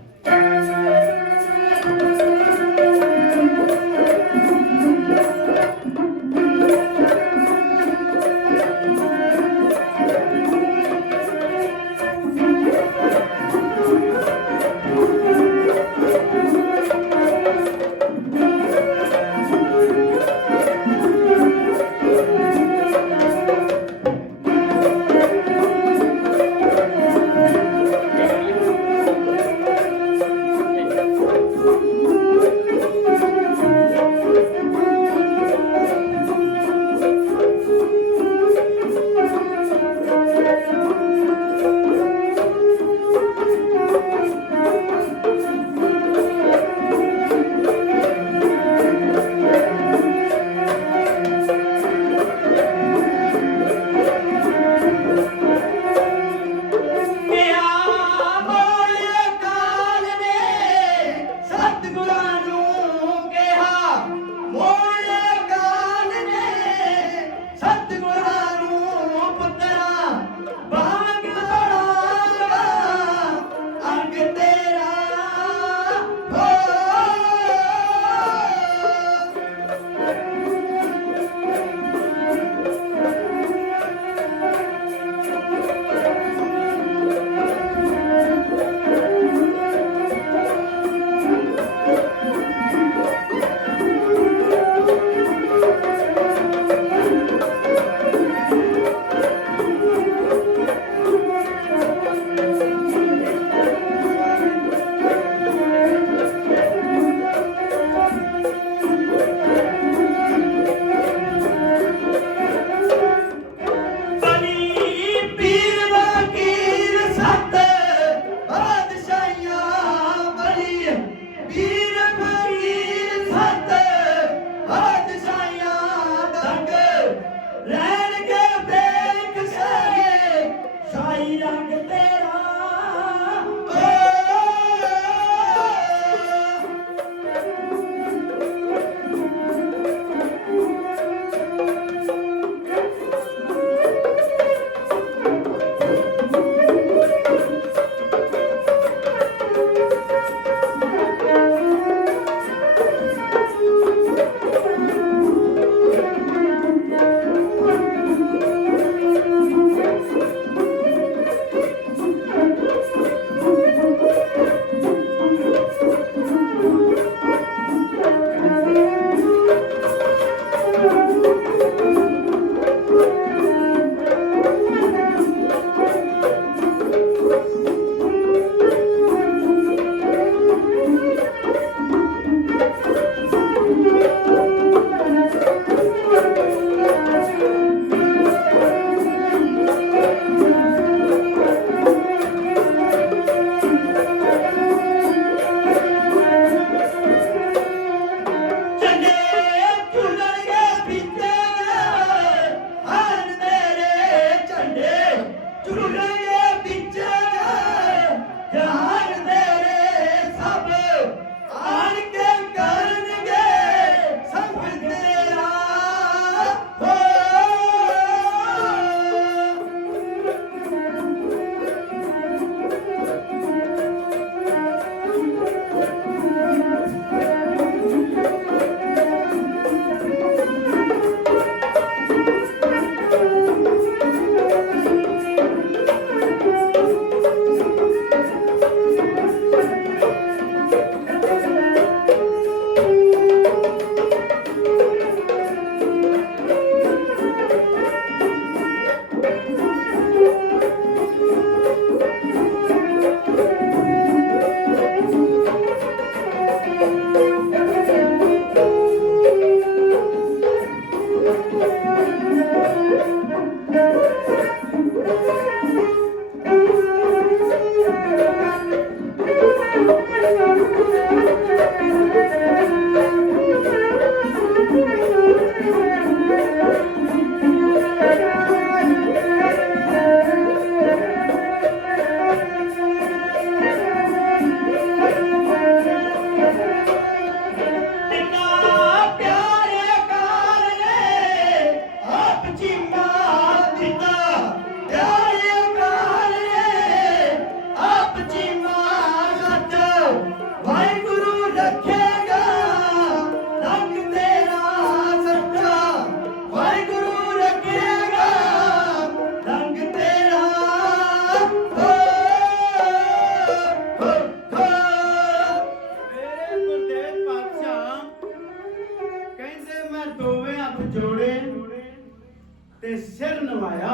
सिर नवाया,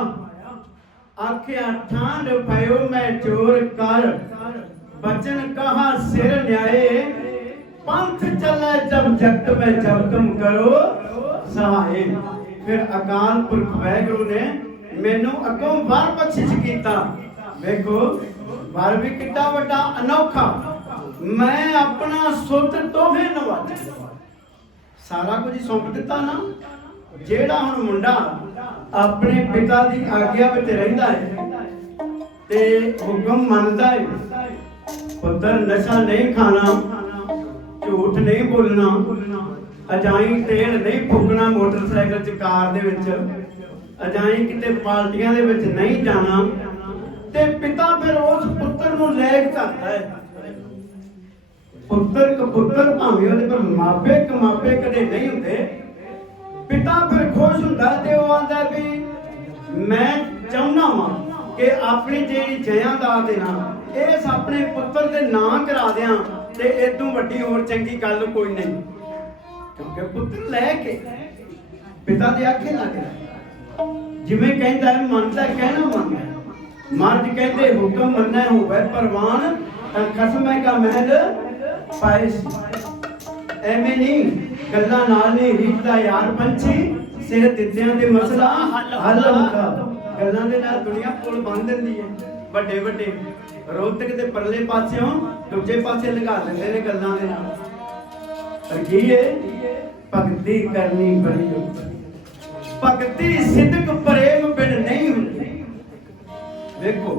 आख्या ठान भयो मैं चोर कर, बचन कहा सिर न्याय, पंथ चले जब जगत में जब तुम करो सहाय। फिर अकाल पुरख वाहिगुरु ने मैनू अगों वर बख्शिश कीता। देखो वर भी कितना बड़ा अनोखा, मैं अपना सुत तोहे नवाजा, सारा कुछ सौंप दिता ना। जेड़ा हुण मुंडा अपने पिता की आग्या विच रहिंदा है ते हुक्म मनदा है, पुत्र नशा नहीं खाना, झूठ नहीं बोलना, अजाई तेल नहीं फूकना मोटरसाइकिल च कार दे विच, अजाई किते पार्टियां दे विच नहीं जाना। ते पिता फिर उस पुत्र नूं लैक करदा है। पुत्र कपुत्र भावें उहदे पर मापे कमापे कदे नहीं हुंदे, पिता फिर खुश हुंदा ते ओह आंदा भी मैं चाहुंदा वां कि अपनी जेहड़ी जायदाद है ना इस अपने पुत्र दे नां करा दियां, ते इदों वड्डी होर चंगी गल कोई नहीं। क्योंकि पुत्र लैके पिता दे आखे लग गया, जिवें कहंदा है मनदा कहना मनदा, मर्द कहते हुक्म मन्ना होवे परवान, खसमे का महल पाए। एवें नहीं गल्लां नाल नहीं रीझदा यार पंछी, सिर दित्तियां दे मसला हल हुंदा। गल्लां दे नाल दुनिया पुल बन दिंदी है, ਵੱਡੇ ਵੱਡੇ रोहतक दे परले पासियों दूजे पासे लगा दिंदे ने गल्लां दे नाल। पर की है भगती करनी बड़ी औखी, भगती सिद्ध प्रेम बिन नहीं हुंदी। देखो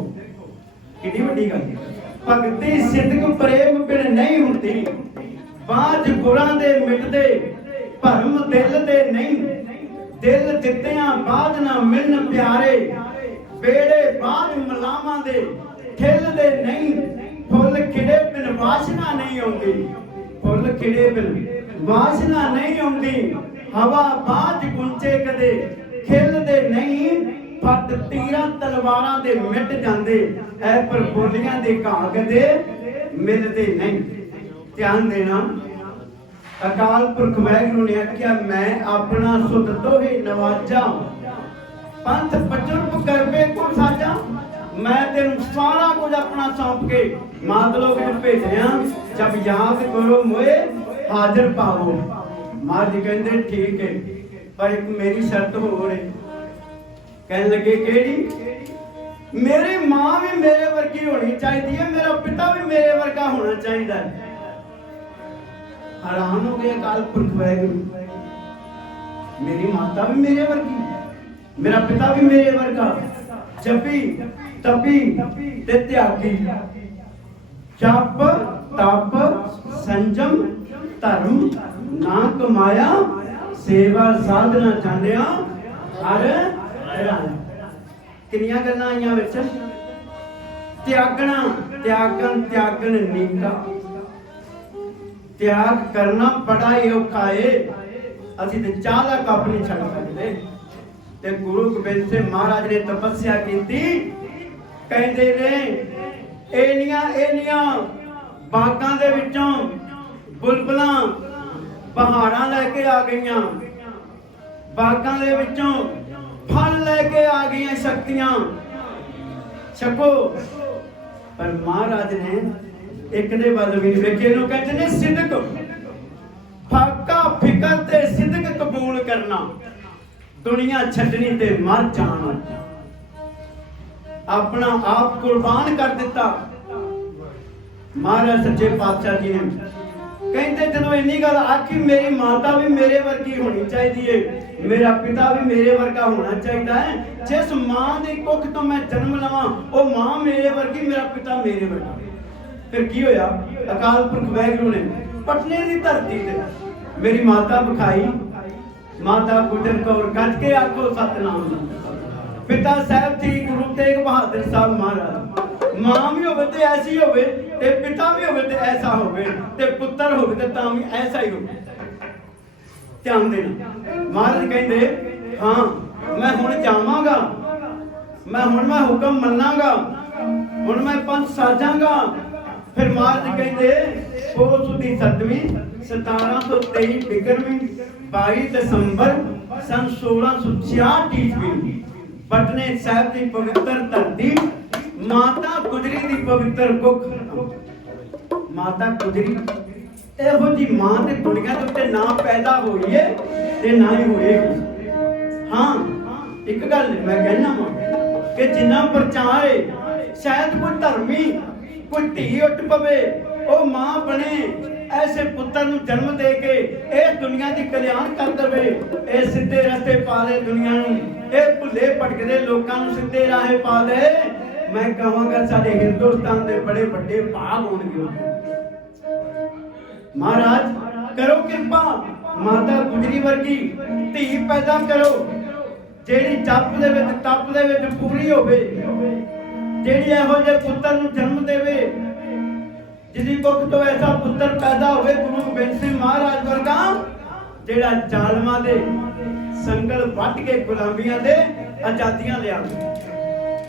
कितनी वड्डी गल, भगती सिद्ध प्रेम बिन नहीं हुंदी, बाज गुरां दे मिटदे भरम दिल दे नहीं, दिल दित्तियां बाज ना मिलन प्यारे, बेड़े बाज मलावां दे खिल दे नहीं, फुल खिड़े बिन वासना नहीं आउंदी, फुल खिड़े बिन वासना नहीं आउंदी, हवा बाज गुंचे कदे खिल दे नहीं, फट तीरां तलवारां दे मिट जांदे, ऐ पर बोलियां दे घाग दे मिलदे नहीं। ध्यान देना, अकाल पुरख वाहिगुरु ने आख्या मैं अपना सुत तोहे नवाजा, पंथ बजुर्ग करबे को साजा, मैं तेन सारा कुछ अपना सौंप के मातलों में भेजा, जब याद करो मोए हाजिर पाओ। महाराज कहते ठीक है, पर एक मेरी शर्त हो रही। कहने लगे केड़ी? मेरी मां भी मेरे वर्गी होनी चाहिए है, मेरा पिता भी मेरे वर्गा होना चाहिए। हैरान हो गए अकाल पुरख वाहिगुरु, मेरी माता भी मेरे वर्गी, मेरा पिता भी मेरे वर्गा, जपी तपी ते त्यागी, जप तप संजम धर्म ना कमाया, सेवा साधना जानिया हर हैरान। कितनियां गल्लां आईयां विच, त्यागना त्यागन त्यागन नीका, त्याग करना बड़ा ही औखा है। असीं ते चाह दा कप नहीं छड्ड सकदे। ते गुरु गोबिंद सिंह महाराज ने तपस्या कीती, कहंदे ने एनियां बागां दे विचों बुलबुलां पहाड़ां लैके आ गईयां, बागां दे विचों फल लैके आ गईयां शक्तियां, छको। पर महाराज ने एक दे वल भी वेखे, नु कहते ने सिदक, फाका फिकर ते सिदक कबूल करना, दुनिया छड्डनी ते मर जाना, अपना आप कुर्बान कर दिता। महाराज सच्चे पातशाह जी ने कहते जदों इन्नी गल आखी, मेरी माता भी मेरे वर्गी होनी चाहिए, मेरा पिता भी मेरे वर्गा होना चाहिए है, जिस मां दी कुख तो मैं जन्म लवां वो मां मेरे वर्गी, मेरा पिता मेरे वर्गा। फिर की होया, अकाल पुरख वाहिगुरु ने पटने की धरती ते मेरी माता विखाई, माता गुजर कौर गज के आखो सतनाम, पिता साहब थी गुरु तेग बहादुर साहब महाराज। मां भी होवे ते ऐसी होवे, ते पिता भी होवे ते ऐसा होवे, ते पुत्र होवे ते तां भी ऐसा ही होवे। ध्यान देना, महाराज कहंदे हाँ मैं हुण जावांगा, मैं हुक्म मन्नांगा, हुण मैं पंथ साजांगा। फिर महाराज कहंदे पोष दी 7वीं 1723 बिक्रमी 22 दसंबर सन 1666 ईस्वी पटने साहब की पवित्र धरती माता गुजरी की पवित्र कुख माता गुजरी ਇਹੋ ਜੀ ਮਾਂ ਤੇ ਦੁਨੀਆ ਦੇ ਉੱਤੇ ਨਾ ਪੈਦਾ ਹੋਈ ਹੈ ਤੇ ਨਾ ਹੀ ਹੋਏਗੀ। ਹਾਂ ਇੱਕ ਗੱਲ ਮੈਂ ਕਹਿਣਾ ਵਾਂ ਕਿ ਜਿੰਨਾ ਪ੍ਰਚਾਰੇ ਸ਼ਾਇਦ ਕੋਈ ਧਰਮੀ ਕੋਈ ਧੀ ਉੱਠ ਪਵੇ ਉਹ ਮਾਂ ਬਣੇ ऐसे पुत्र ਨੂੰ जन्म दे के इस दुनिया की कल्याण कर देवे ये सीधे रस्ते पा दे दुनिया ਨੂੰ ਇਹ ਭੁੱਲੇ ਭਟਕਦੇ ਲੋਕਾਂ ਨੂੰ ਸਿੱਧੇ ਰਾਹੇ ਪਾ ਦੇ। मैं ਕਹਾਂਗਾ ਸਾਡੇ ਹਿੰਦੁਸਤਾਨ ਦੇ ਬੜੇ ਵੱਡੇ ਭਾਗ ਹੋਣਗੇ। महाराज करो कृपा माता गुजरी वर्गी धी पैदा करो जेड़ी जप दे विच तप दे विच पूरी होवे जेड़ी ਇਹੋ ਜਿਹੇ ਪੁੱਤਰ ਨੂੰ जन्म देवे जिसकी कुख तो ऐसा पुत्र पैदा होवे गुरु गोबिंद सिंह महाराज वर्गा जेड़ा जालमां दे संगल वट के गुलामियां दे आजादियां लियावे।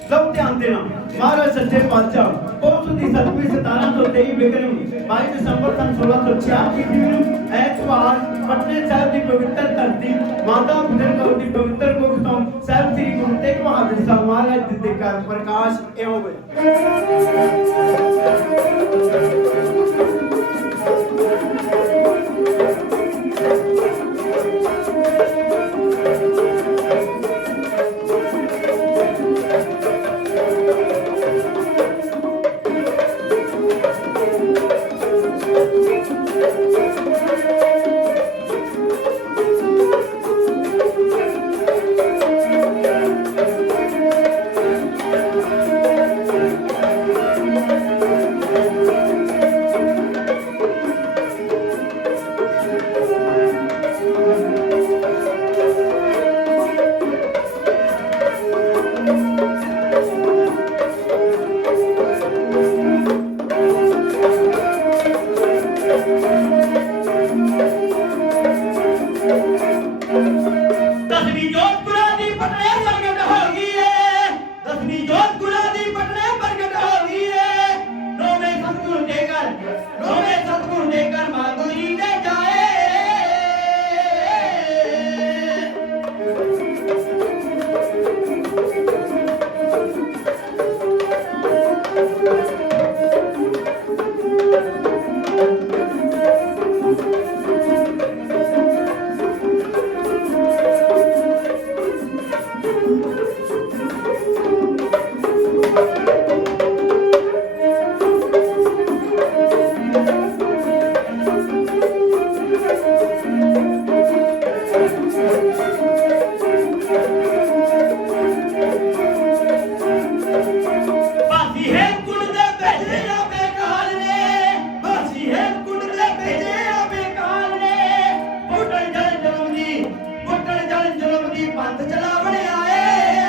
सब ध्यान देना महाराज सच्चे पातशाह उस दी 7वीं 1723 विक्रम 22 दिसंबर सन 1686 ਨੂੰ ਐਤਵਾਰ ਪਟਨੇ ਸਾਹਿਬ ਦੀ ਪਵਿੱਤਰ ਧਰਤੀ ਮਾਤਾ ਗੁਜਰ ਕੌਰ ਦੀ ਪਵਿੱਤਰ ਕੁਖ ਤੋਂ ਸਾਹਿਬ ਸ੍ਰੀ ਗੁਰੂ ਤੇਗ ਬਹਾਦਰ ਸਾਹਿਬ ਮਹਾਰਾਜ ਦੇ ਘਰ ਪ੍ਰਕਾਸ਼ ਇਉਂ ਹੋਇਆ। पंथ चला बने आए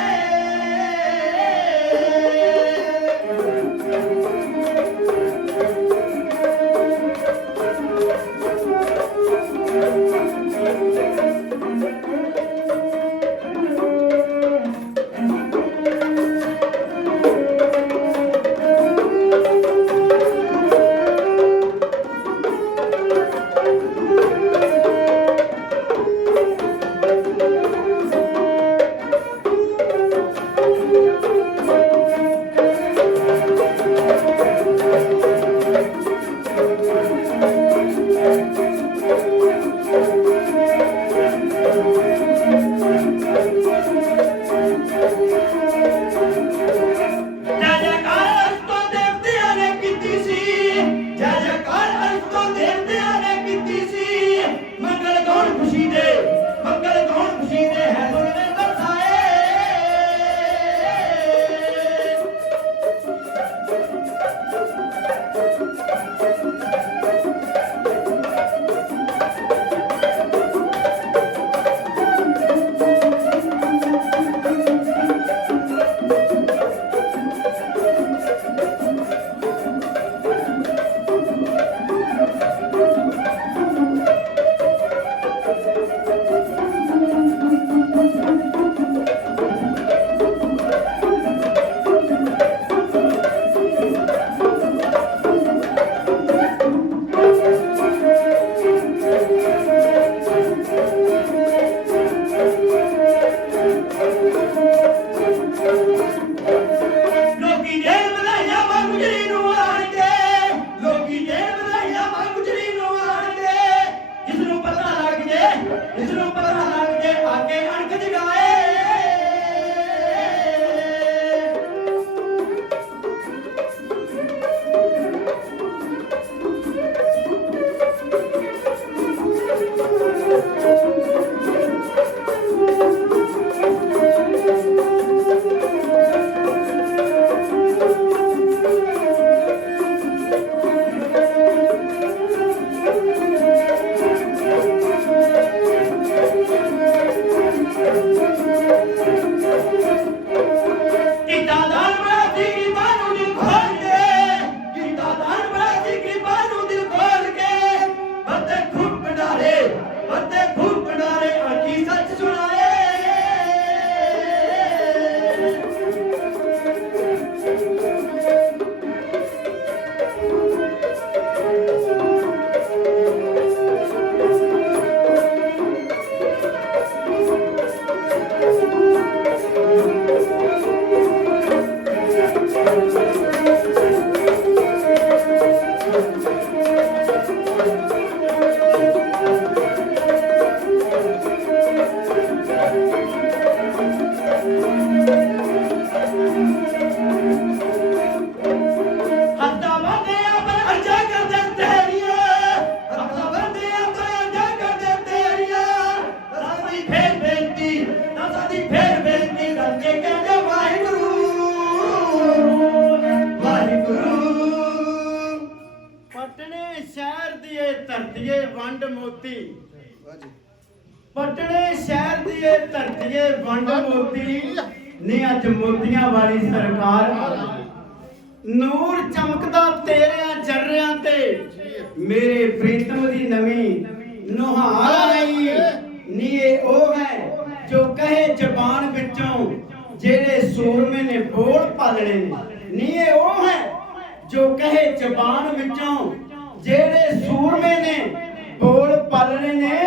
ਧਰਤੀਏ ਵੰਡ ਮੋਤੀ, ਪਟਨੇ ਸ਼ਹਿਰ ਦੀ ਇਹ ਧਰਤੀਏ ਵੰਡ ਮੋਤੀ ਨੇ ਅੱਜ ਮੋਤੀਆਂ ਵਾਲੀ ਸਰਕਾਰ ਨੂਰ ਚਮਕਦਾ ਤੇਰਿਆਂ ਜਰਰਿਆਂ ਤੇ ਮੇਰੇ ਪ੍ਰੀਤਮ ਦੀ ਨਵੀਂ ਨੁਹਾਰ ਆਈ ਨੀ ਇਹ ਉਹ ਹੈ ਜੋ ਕਹੇ ਜ਼ਬਾਨ ਵਿੱਚੋਂ ਜਿਹੜੇ ਸੂਰਮੇ ਨੇ ਬੋਲ ਪਾਲਣੇ ਨੇ ਨੀ ਇਹ ਉਹ ਹੈ ਜੋ ਕਹੇ ਜ਼ਬਾਨ ਵਿੱਚੋਂ ਜਿਹੜੇ ਸੂਰਮੇ ਨੇ ਬੋਲ ਪਾਲਣੇ ਨੇ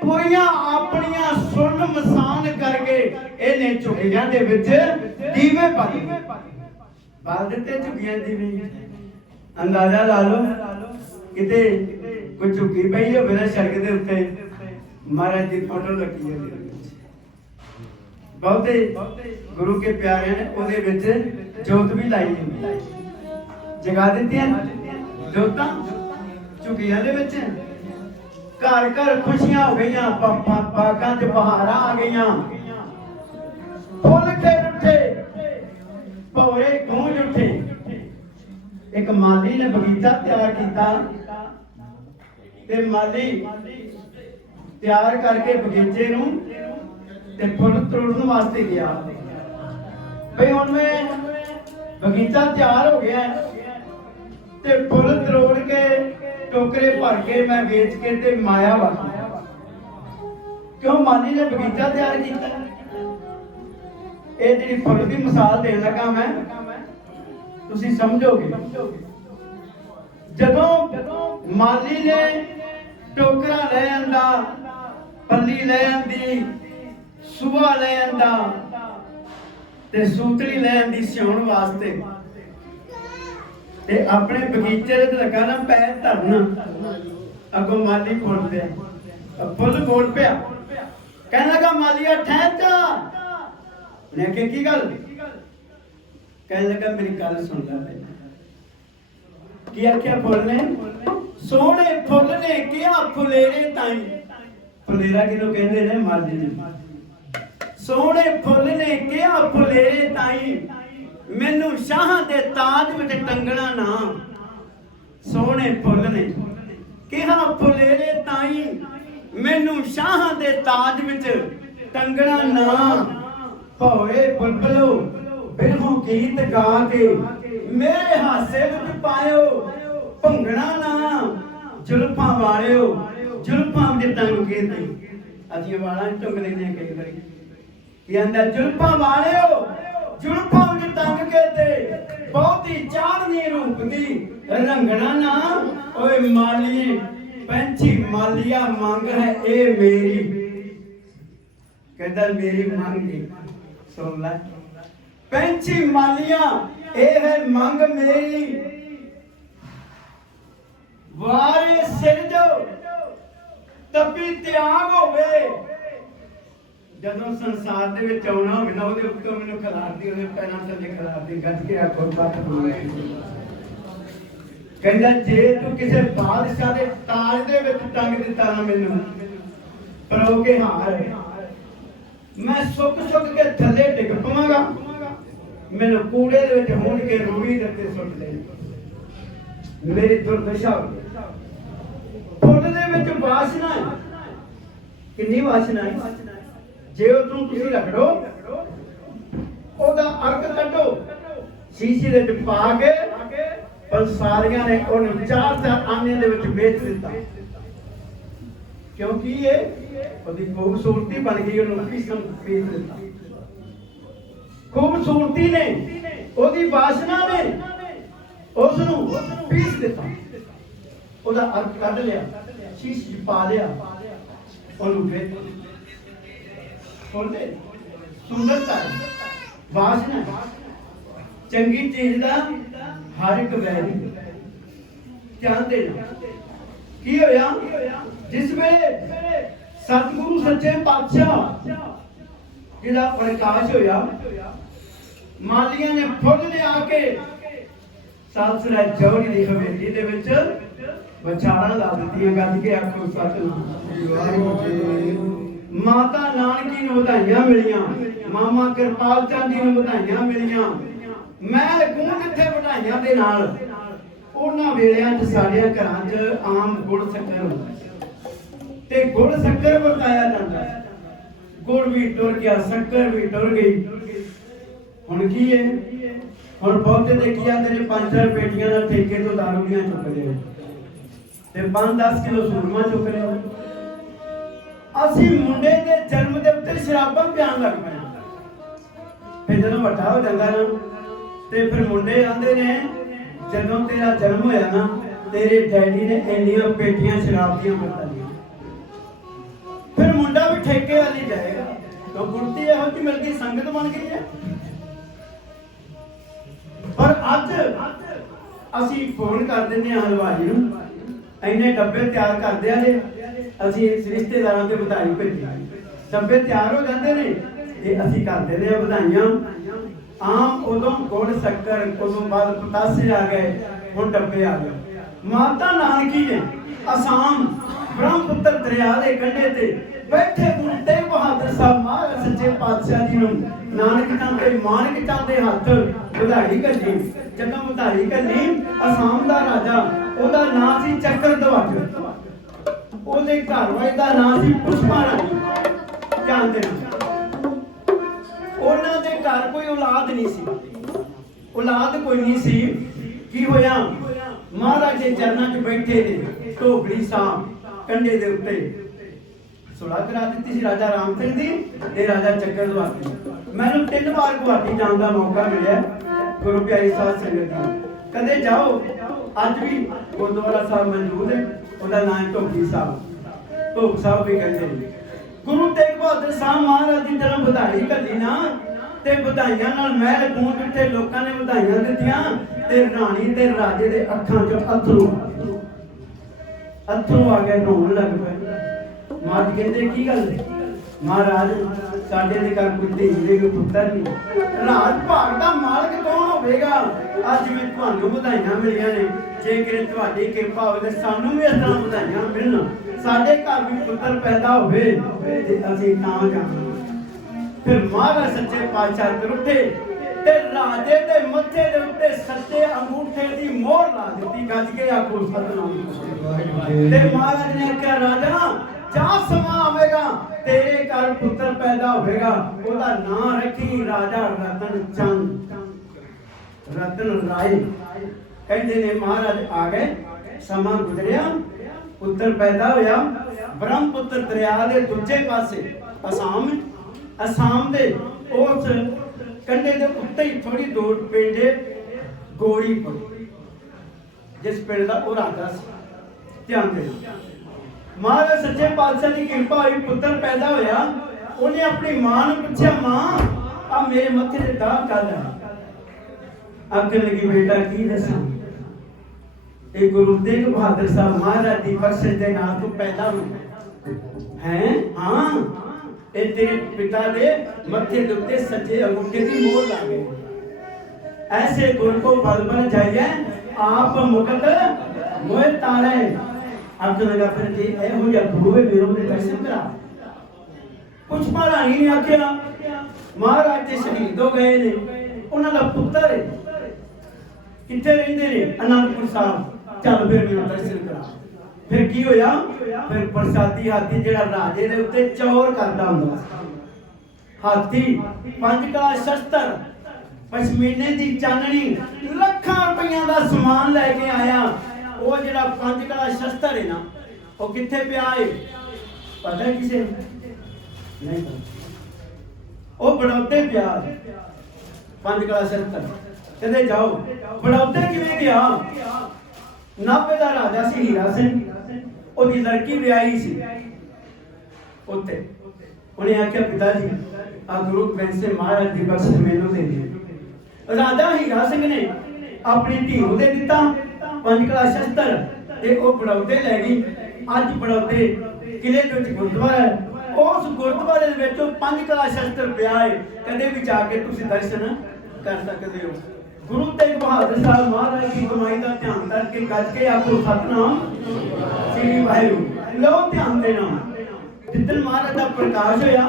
ਪੂਰੀਆਂ ਆਪਣੀਆਂ ਸੁਣ ਮਸਾਨ ਕਰਕੇ ਇਹਨੇ ਝੁੱਗੀਆਂ ਦੇ ਵਿੱਚ ਦੀਵੇ ਬਾਲ ਦਿੱਤੇ ਝੁੱਗੀਆਂ ਦੀ ਵੀ ਅੰਦਾਜ਼ਾ ਲਾ ਲਓ ਕਿਤੇ ਕੋਈ ਝੁੱਗੀ ਪਈ ਹੋਵੇ ਨਾ ਸੜਕ ਦੇ ਉੱਤੇ ਮਹਾਰਾਜ ਦੀ ਫੋਟੋ ਲੱਗੀ ਹੈ ਬਹੁਤੇ ਗੁਰੂ ਕੇ ਪਿਆਰਿਆਂ ਨੇ ਉਹਦੇ ਵਿੱਚ ਜੋਤ ਵੀ ਲਾਈ ਹੈ ਜਗਾ ਦਿੱਤੀਆਂ ਜੋਤਾਂ ਝੁੱਗੀਆਂ ਦੇ ਵਿੱਚ ਘਰ ਘਰ ਖੁਸ਼ੀਆਂ ਹੋ ਗਈਆਂ ਬਾਗਾਂ 'ਚ ਬਹਾਰਾਂ ਆ ਗਈਆਂ ਫੁੱਲ ਖਿੜ ਉੱਠੇ ਭੌਰੇ ਗੂੰਜ ਉੱਠੇ ਇੱਕ ਮਾਲੀ ਨੇ ਬਗੀਚਾ ਤਿਆਰ ਕੀਤਾ ਤੇ ਮਾਲੀ ਤਿਆਰ ਕਰਕੇ ਬਗੀਚੇ ਨੂੰ ਤੇ ਫੁੱਲ ਤੋੜਨ ਵਾਸਤੇ ਗਿਆ ਬਈ ਹੁਣ ਮੈਂ ਬਗੀਚਾ ਤਿਆਰ ਹੋ ਗਿਆ ਤੇ ਫੁੱਲ ਤੋੜ ਕੇ ਟੋਕਰੇ ਭਰ ਕੇ ਮੈਂ ਵੇਚ ਕੇ ਤੇ ਮਾਇਆ ਵਾਪਸ ਕਿਉਂ ਮਾਲੀ ਨੇ ਬਗੀਚਾ ਤਿਆਰ ਕੀਤਾ ਇਹ ਜਿਹੜੀ ਫੁੱਲ ਦੀ ਮਿਸਾਲ ਦੇਣ ਲੱਗਾ ਮੈਂ ਤੁਸੀਂ ਸਮਝੋਗੇ ਜਦੋਂ ਮਾਲੀ ਨੇ ਟੋਕਰਾ ਲੈ ਆਂਦਾ ਪੱਲੀ ਲੈ ਆਂਦੀ ਸੁਆ ਲੈ ਆਂਦਾ ਤੇ ਸੂਤਰੀ ਲੈ ਆਂਦੀ ਸਿਉਣ ਵਾਸਤੇ ਤੇ ਆਪਣੇ ਬਗੀਚੇ ਦੇ ਲੱਗਾ ਨਾ ਪੈਰ ਧਰਨ ਅੱਗੋਂ ਮਾਲੀ ਬੋਲ ਪਿਆ ਫੁੱਲ ਬੋਲ ਪਿਆ ਕਹਿਣ ਲੱਗਾ ਮਾਲੀਆ ਠਹਿਰ ਜਾ ਉਹਨੇ ਆਖਿਆ ਕੀ ਗੱਲ ਕਹਿਣ ਲੱਗਾ ਮੇਰੀ ਗੱਲ ਸੁਣ ਲੈ ਕੀ ਆਖਿਆ ਫੁੱਲ ਨੇ ਸੋਹਣੇ ਫੁੱਲ ਨੇ ਕਿਹਾ ਫੁਲੇਰੇ ਤਾਈ ਫੁਲੇਰਾ ਕਿਹਨੂੰ ਕਹਿੰਦੇ ਨੇ ਮਾਲੀ ਨੂੰ ਸੋਹਣੇ ਫੁੱਲ ਨੇ ਕਿਹਾ ਫੁਲੇਰੇ ਤਾਈ ਮੈਨੂੰ ਸ਼ਾਹਾਂ ਦੇ ਤਾਜ ਵਿੱਚ ਟੰਗਣਾ ਨਾ ਸੋਹਣੇ ਫੁੱਲ ਨੇ ਕਿਹਾ ਫੁਲੇਰੇ ਤਾਈ ਮੈਨੂੰ ਸ਼ਾਹਾਂ ਦੇ ਤਾਜ ਵਿੱਚ ਟੰਗਣਾ ਨਾ ਭੌਰੇ ਬੁਲਬੁਲੋ ਬਿਰਹੋਂ ਗੀਤ ਗਾ ਕੇ ਮੇਰੇ ਹਾਸੇ ਵਿੱਚ ਪਾਇਓ ਭੰਗਣਾ ਨਾ ਜ਼ੁਲਫਾਂ ਵਾਲਿਓ ਜ਼ੁਲਫਾਂ ਵਿੱਚ ਟੰਗ ਕੇ ਤੇ ਅਸੀਂ ਵਾਲਾਂ ਟੰਗ ਲੈਂਦੇ ਕਈ ਵਾਰੀ ਕੀ ਆਂਦਾ ਜ਼ੁਲਫਾਂ ਵਾਲਿਓ ਜ਼ੁਲਫਾਂ ਵਿੱਚ ਟੰਗ ਕੇ ਤੇ ਬਹੁਤੀ ਚਾਂਦਨੀ ਰੂਪ ਦੀ ਰੰਗਣਾ ਨਾ ਓਏ ਮਾਲੀ ਪੰਛੀ ਮਾਲੀਆ ਮੰਗ ਹੈ ਇਹ ਮੇਰੀ ਕਹਿੰਦਾ ਮੇਰੀ ਮੰਗ ਹੈ ਸੁਣ ਲੈ ਪੰਛੀ ਮਾਲੀਆ ਇਹ ਹੈ ਮੰਗ ਮੇਰੀ ਵਾਰੇ ਸਿਰ ਜੋ ਤਪੀ ਤਿਆਗ ਹੋਵੇ ਜਦੋਂ ਸੰਸਾਰ ਦੇ ਵਿੱਚ ਆਉਣਾ ਹੋਵੇ ਨਾ ਉਹਦੇ ਉੱਤੇ ਮੈਨੂੰ ਖਿਲਾਰਦੀ ਉਹਦੇ ਪੈਰਾਂ ਥੱਲੇ ਖਿਲਾਰਦੀ ਗੱਜ ਕੇ ਆਖੋ ਬੱਤ ਬੋਲੇ ਕਹਿੰਦਾ ਜੇ ਤੂੰ ਕਿਸੇ ਬਾਦਸ਼ਾਹ ਦੇ ਤਾਜ ਦੇ ਵਿੱਚ ਟੰਗ ਦਿੱਤਾ ਨਾ ਮੈਨੂੰ ਪਰੋਗੇ ਹਾਰ ਮੈਂ ਸੁੱਕ ਕੇ ਥੱਲੇ ਡਿੱਗ ਪਵਾਂਗਾ ਮੈਨੂੰ ਕੂੜੇ ਦੇ ਵਿੱਚ ਹੋਣ ਕੇ ਰੂੜੀ ਦੇ ਉੱਤੇ ਸੁੱਟ ਲੈ ਮੇਰੀ ਦੁਰਦਸ਼ਾ ਫੁੱਲ ਦੇ ਵਿੱਚ ਵਾਸ਼ਨਾ ਹੈ ਕਿੰਨੀ ਵਾਸ਼ਨਾ ਹੈ ਜੇ ਉਹ ਤੁਸੀਂ ਰੱਖ ਲਓ ਉਹਦਾ ਅਰਕ ਕੱਢੋ ਸ਼ੀਸ਼ੇ ਦੇ ਵਿੱਚ ਪਾ ਕੇ ਪਰ ਸਾਰਿਆਂ ਨੇ ਉਹਨੂੰ ਚਾਰ ਆਨੇ ਦੇ ਵਿੱਚ ਵੇਚ ਦਿੱਤਾ ਕਿਉਂਕਿ ਇਹ ਉਹਦੀ ਖੂਬਸੂਰਤੀ ਬਣ ਗਈ ਉਹਨੂੰ ਕਿਸਮ ਵੇਚ ਦਿੱਤਾ ਖੂਬਸੂਰਤੀ ਨੇ ਉਹਦੀ ਵਾਸ਼ਨਾ ਨੇ ਉਸ ਨੂੰ ਪੀਸ ਦਿੱਤਾ ਉਹਦਾ ਅਰਕ ਕੱਢ ਲਿਆ ਸ਼ੀਸ਼ੇ 'ਚ ਪਾ ਲਿਆ ਉਹਨੂੰ ਵੇਚ ਸੁਣਦੇ ਸੁੰਦਰਤਾ ਵਾਸ਼ਨਾ ਚੰਗੀ ਚੀਜ਼ ਦਾ ਹਰ ਇੱਕ ਵੈਰੀ ਧਿਆਨ ਦੇਣਾ ਕੀ ਹੋਇਆ ਜਿਸ ਵੇਲੇ ਸਤਿਗੁਰੂ ਸੱਚੇ ਪਾਤਸ਼ਾਹ ਜਿਹਦਾ ਪ੍ਰਕਾਸ਼ ਹੋਇਆ ਮਾਲੀਆਂ ਨੇ ਫੁੱਲ ਲਿਆ ਕੇ ਸਾਲਸਰਾ ਜੋੜੀ ਦੀ ਹਵੇਲੀ ਦੇ ਵਿੱਚ ਵਿਚਾਰਾਂ ਲਾ ਦਿੱਤੀਆਂ ਗੱਜ ਕੇ ਆਖੋ ਸਤਿਗੁਰੂ ਮਾਤਾ ਨਾਨਕੀ ਨੂੰ ਵਧਾਈਆਂ ਮਿਲੀਆਂ ਮਾਮਾ ਕਿਰਪਾਲ ਚੰਦ ਜੀ ਨੂੰ ਵਧਾਈਆਂ ਮਿਲੀਆਂ ਮੈਂ ਗੂੰਜ ਇੱਥੇ ਵਧਾਈਆਂ ਦੇ ਨਾਲ ਉਹਨਾਂ ਵੇਲਿਆਂ 'ਚ ਸਾਡੇ ਘਰਾਂ 'ਚ ਆਮ ਗੁੜ ਸ਼ੱਕਰ ਹੁੰਦਾ ਸੀ ਤੇ ਗੁੜ ਸ਼ੱਕਰ ਵਰਤਾਇਆ ਜਾਂਦਾ ਸੀ। ਗੁੜ ਵੀ ਟੁਰ ਗਿਆ, ਸ਼ੱਕਰ ਵੀ ਟੁਰ ਗਈ। ਹੁਣ ਕੀ ਹੈ? ਹੁਣ ਬਹੁਤੇ ਦੇ ਕੀ ਆਂਦੇ ਨੇ 5-4 ਪੇਟੀਆਂ ਦਾ ਠੇਕੇ ਤੋਂ ਦਾਰੂ ਦੀਆਂ ਚੁੱਕ ਲਿਆ ਤੇ 5-10 ਕਿਲੋ ਸੂਰਮਾ ਚੁੱਕ ਲਿਆ। ਅਸੀਂ ਮੁੰਡੇ ਦੇ ਜਨਮ ਦੇ ਉੱਤੇ ਸ਼ਰਾਬਾਂ ਪਿਆਣ ਲੱਗ ਪਏ। ਫਿਰ ਜਦੋਂ ਵੱਡਾ ਹੋ ਜਾਂਦਾ ਨਾ ਤੇ ਫਿਰ ਮੁੰਡੇ ਆਂਦੇ ਨੇ ਜਦੋਂ ਤੇਰਾ ਜਨਮ ਹੋਇਆ ਨਾ ਤੇਰੇ ਡੈਡੀ ਨੇ ਇੰਨੀਆਂ ਪੇਟੀਆਂ ਸ਼ਰਾਬ ਦੀਆਂ ਵਰਤਾ ਲਈਆਂ। ਫਿਰ ਮੁੰਡਾ ਵੀ ਠੇਕੇ ਵਾਲੀ ਜਾਏਗਾ ਤਾਂ ਗੁਰਤੀ ਇਹੋ ਜਿਹੀ ਮਿਲ ਗਈ, ਸੰਗਤ ਬਣ ਗਈ ਹੈ। ਪਰ ਅੱਜ ਅਸੀਂ ਫੋਨ ਕਰ ਦਿੰਦੇ ਹਾਂ ਹਲਵਾਈ ਨੂੰ, ਇੰਨੇ ਡੱਬੇ ਤਿਆਰ ਕਰਦੇ ਆ ਨੇ, ਅਸੀਂ ਇਸ ਰਿਸ਼ਤੇਦਾਰਾਂ ਦੇ ਵਧਾਈ ਭੇਜੀ। ਡੱਬੇ ਤਿਆਰ ਹੋ ਜਾਂਦੇ ਨੇ ਤੇ ਅਸੀਂ ਕਰ ਦਿੰਦੇ ਹਾਂ ਵਧਾਈਆਂ। ਆਮ ਉਦੋਂ ਗੁੜ ਸ਼ੱਕਰ, ਉਦੋਂ ਬਾਅਦ ਪਤਾਸੇ ਆ ਗਏ, ਹੁਣ ਡੱਬੇ ਆ ਗਏ। ਮਾਤਾ ਨਾਨਕੀ ਨੇ ਅਸਾਮ ਬ੍ਰਹਮਪੁੱਤਰ ਦਰਿਆ ਦੇ ਕੰਢੇ ਤੇ ਬੈਠੇ ਗੁਰੂ ਤੇਗ ਬਹਾਦਰ ਸਾਹਿਬ ਮਹਾਰਾਜ ਸੱਚੇ ਪਾਤਸ਼ਾਹ ਜੀ ਨੂੰ ਨਾਨਕ ਚੰਦ ਦੇ ਮਾਨਕ ਚੰਦ ਦੇ ਹੱਥ ਵਧਾਈ ਕੱਢੀ। ਜਦੋਂ ਵਧਾਈ ਕੱਢੀ, ਅਸਾਮ ਦਾ ਰਾਜਾ, ਉਹਦਾ ਨਾਂ ਸੀ ਚੱਕਰਧਵਜ, ਉਹਦੇ ਘਰ ਵਾਲੇ ਦਾ ਨਾਂ ਸੀ ਪੁਸ਼ਪਾ ਰਾਣੀ। ਜਾਣਦੇ ਨੇ ਉਹਨਾਂ ਦੇ ਘਰ ਕੋਈ ਔਲਾਦ ਨਹੀਂ ਸੀ, ਔਲਾਦ ਕੋਈ ਨਹੀਂ ਸੀ। ਕੀ ਹੋਇਆ? ਮਹਾਰਾਜ ਦੇ ਚਰਨਾਂ 'ਚ ਬੈਠੇ ਨੇ ਢੋਬਲੀ ਸਾਹਿਬ ਕੰਢੇ ਦੇ ਉੱਤੇ ਸੁਲਾ ਕਰਾ ਦਿੱਤੀ ਸੀ ਰਾਜਾ ਰਾਮ ਸਿੰਘ ਦੀ ਤੇ ਰਾਜਾ ਚੱਕਰਧਵਜ ਦੀ। ਮੈਨੂੰ 3 ਵਾਰ ਗੁਹਾਟੀ ਜਾਣ ਦਾ ਮੌਕਾ ਮਿਲਿਆ ਗੁਰੂ ਪਿਆਰੀ ਸਾਧ ਸੰਗਤ ਜੀ। ਕਦੇ ਜਾਓ, ਅੱਜ ਵੀ ਗੁਰਦੁਆਰਾ ਸਾਹਿਬ ਮੌਜੂਦ ਹੈ, ਉਹਦਾ ਨਾਮ ਢੋਬਲੀ ਸਾਹਿਬ, ਢੋਬ ਸਾਹਿਬ ਵੀ ਕਹਿੰਦੇ ਨੇ। ਗੁਰੂ ਤੇਗ ਬਹਾਦਰ ਸਾਹਿਬ ਮਹਾਰਾਜ ਦੀ ਜਨਮ ਵਧਾਈ ਕੱਢੀ ਨਾ ਤੇ ਵਧਾਈਆਂ ਨਾਲ ਮਹਿਲ ਗੂੰਜ ਉੱਠੇ, ਲੋਕਾਂ ਨੇ ਵਧਾਈਆਂ ਦਿੱਤੀਆਂ ਤੇ ਰਾਣੀ ਤੇ ਰਾਜੇ ਦੇ ਅੱਖਾਂ 'ਚ ਅੱਥਰੂ ਆ ਗਏ, ਰੋਣ ਲੱਗ ਪਏ। ਮਾਤ ਕਹਿੰਦੇ ਕੀ ਗੱਲ? ਮਹਾਰਾਜ ਸਾਡੇ ਦੇ ਘਰ ਕੋਈ ਧੀ ਨਹੀਂ, ਕੋਈ ਪੁੱਤਰ ਨਹੀਂ, ਰਾਜ ਭਾਗ ਦਾ ਮਾਲਕ ਕੌਣ ਹੋਵੇਗਾ? ਅੱਜ ਵੀ ਤੁਹਾਨੂੰ ਵਧਾਈਆਂ ਮਿਲੀਆਂ ਨੇ, ਜੇਕਰ ਤੁਹਾਡੀ ਕਿਰਪਾ ਹੋਵੇ ਤੇ ਸਾਨੂੰ ਵੀ ਇਸ ਤਰ੍ਹਾਂ ਵਧਾਈਆਂ ਮਿਲਣ, ਸਾਡੇ ਘਰ ਵੀ ਪੁੱਤਰ ਪੈਦਾ ਹੋਵੇ ਤੇ ਅਸੀਂ ਤਾਂ ਜਾਣਾ। ਫਿਰ ਮਹਾਰਾਜ ਸੱਚੇ ਪਾਤਸ਼ਾਹ ਤੁਰ ਉੱਠੇ ਤੇ ਰਾਜੇ ਦੇ ਮੱਥੇ ਦੇ ਉੱਤੇ ਸੱਚੇ ਅੰਗੂਠੇ ਦੀ ਮੋਹਰ ਲਾ ਦਿੱਤੀ। ਗੱਜ ਕੇ ਆਖੋ ਸਤਿਨਾਮ। ਤੇ ਮਹਾਰਾਜ ਨੇ ਕਿਹਾ, ਰਾਜਾ ਜਾ ਸਮਾਂ ਆਵੇਗਾ ਤੇਰੇ ਘਰ ਪੁੱਤਰ ਪੈਦਾ ਹੋਵੇਗਾ, ਉਹਦਾ ਨਾਂ ਰੱਖੀ ਰਾਜਾ ਰਤਨ ਚੰਦ, ਰਤਨ ਰਾਏ। ਕਹਿੰਦੇ ਨੇ ਮਹਾਰਾਜ ਆ ਗਏ, ਸਮਾਂ ਗੁਜ਼ਰਿਆ, ਪੁੱਤਰ ਪੈਦਾ ਹੋਇਆ। ਬ੍ਰਹਮਪੁੱਤਰ ਦਰਿਆ ਦੇ ਦੂਜੇ ਪਾਸੇ ਅਸਾਮ ਦੇ ਉਸ ਕੰਢੇ ਦੇ ਉੱਤੇ ਹੀ ਥੋੜੀ ਦੂਰ ਪਿੰਡ ਗੋਰੀਪੁਰ, ਜਿਸ ਪਿੰਡ ਦਾ ਉਹ ਰਾਜਾ ਸੀ। ਧਿਆਨ ਦੇਣਾ, ਮਹਾਰਾਜ ਸੱਚੇ ਪਾਤਸ਼ਾਹ ਦੀ ਕਿਰਪਾ ਹੋਈ, ਪੁੱਤਰ ਪੈਦਾ ਹੋਇਆ। ਉਹਨੇ ਆਪਣੀ ਮਾਂ ਨੂੰ ਪੁੱਛਿਆ, ਮਾਂ ਆ ਮੇਰੇ ਮੱਥੇ ਤੇ ਦਾਗ ਕਾਹਦਾ ਹੈ? ਆਖਣ ਲੱਗੀ, ਬੇਟਾ ਕੀ ਦੱਸਾਂ, ਇਹ ਗੁਰੂ ਤੇਗ ਬਹਾਦਰ ਸਾਹਿਬ ਮਹਾਰਾਜ ਦੀ ਬਖਸ਼ਿਸ਼ ਦੇ ਨਾਲ ਤੂੰ ਪੈਦਾ ਹੋਇਆ ਹੈ। ਹਾਂ, ਇਹ ਤੇਰੇ ਪਿਤਾ ਦੇ ਮੱਥੇ ਦੇ ਉੱਤੇ ਸੱਜੇ ਅੰਗੂਠੇ ਦੀ ਮੋਹਰ ਲੱਗ ਗਈ। ਐਸੇ ਗੁਰ ਕੋ ਬਲ ਬਲ ਜਾਈਏ ਆਪ ਮੁਕਤ ਮੋਹਿ ਤਾਰੇ। ਆਖਣ ਲੱਗਾ, ਫਿਰ ਜੇ ਇਹੋ ਜਿਹਾ ਗੁਰੂ ਹੈ ਮੇਰੇ ਉੱਤੇ ਦਰਸ਼ਨ ਕਰਾ। ਪੁਸ਼ਪਾ ਰਾਣੀ ਨੇ ਆਖਿਆ, ਮਹਾਰਾਜ ਤੇ ਸ਼ਹੀਦ ਹੋ ਗਏ ਨੇ, ਉਹਨਾਂ ਦਾ ਪੁੱਤਰ ਹੈ, ਕਿੱਥੇ ਰਹਿੰਦੇ ਨੇ? ਅਨੰਦਪੁਰ ਸਾਹਿਬ, ਚੱਲ ਫਿਰ ਮੈਨੂੰ ਦਰਸ਼ਨ ਕਰਾ। ਫਿਰ ਕੀ ਹੋਇਆ? ਫਿਰ ਪ੍ਰਸਾਦੀ ਹਾਥੀ ਜਿਹੜਾ ਰਾਜੇ ਦੇ ਉੱਤੇ ਚੌਰ ਕਰਦਾ ਹੁੰਦਾ ਸੀ, ਹਾਥੀ 5 ਕਲਾ ਸ਼ਸਤਰ, ਪਸ਼ਮੀਨੇ ਦੀ ਚਾਨਣੀ, ਲੱਖਾਂ ਰੁਪਈਆਂ ਦਾ ਸਮਾਨ ਲੈ ਕੇ ਆਇਆ। ਉਹ ਜਿਹੜਾ 5 ਕਲਾ ਸ਼ਸਤਰ ਹੈ ਨਾ, ਉਹ ਕਿੱਥੇ ਪਿਆ ਹੈ? ਪਤਾ ਕਿਸੇ ਨਹੀਂ ਪਤਾ। ਉਹ ਬੜੌਦੇ ਪਿਆ 5 ਕਲਾ ਸ਼ਸਤਰ। ਕਹਿੰਦੇ ਜਾਓ, ਬੜੌਦੇ ਕਿਵੇਂ ਗਿਆ? ਨਾਭੇ ਦਾ ਰਾਜਾ ਸੀ ਹੀਰਾ ਸਿੰਘ, ਉਹਦੀ ਲੜਕੀ ਵਿਆਹੀ ਸੀ ਉੱਤੇ। ਉਹਨੇ ਆਖਿਆ, ਪਿਤਾ ਜੀ ਆ ਗੁਰੂ ਗ੍ਰੰਥ ਸਾਹਿਬ ਮਹਾਰਾਜ ਦੀ ਬਖਸ਼ਿਸ਼ ਮੈਨੂੰ ਦੇ ਦਿਓ। ਰਾਜਾ ਹੀਰਾ ਸਿੰਘ ਨੇ ਆਪਣੀ ਧੀ ਨੂੰ ਦੇ ਦਿੱਤਾ 5 ਕਲਾ ਸ਼ਸਤਰ ਤੇ ਉਹ ਬੜੌਦੇ ਲੈ ਗਈ। ਅੱਜ ਬੜੌਦੇ ਕਿਲੇ ਦੇ ਵਿੱਚ ਗੁਰਦੁਆਰਾ ਹੈ, ਉਸ ਗੁਰਦੁਆਰੇ ਦੇ ਵਿੱਚ 5 ਕਲਾ ਸ਼ਸਤਰ ਪਿਆ ਹੈ। ਕਦੇ ਵੀ ਜਾ ਕੇ ਤੁਸੀਂ ਦਰਸ਼ਨ ਕਰ ਸਕਦੇ ਹੋ। ਗੁਰੂ ਤੇਗ ਬਹਾਦਰ ਸਾਹਿਬ ਮਹਾਰਾਜ ਦੀ ਕਮਾਈ ਦਾ ਧਿਆਨ ਕਰਕੇ ਗੱਜ ਕੇ ਆਖੋ ਸਤਿਨਾਮ ਸ੍ਰੀ ਵਾਹਿਗੁਰੂ। ਲਓ ਧਿਆਨ ਦੇਣਾ, ਜਿੱਦਣ ਮਹਾਰਾਜ ਦਾ ਪ੍ਰਕਾਸ਼ ਹੋਇਆ,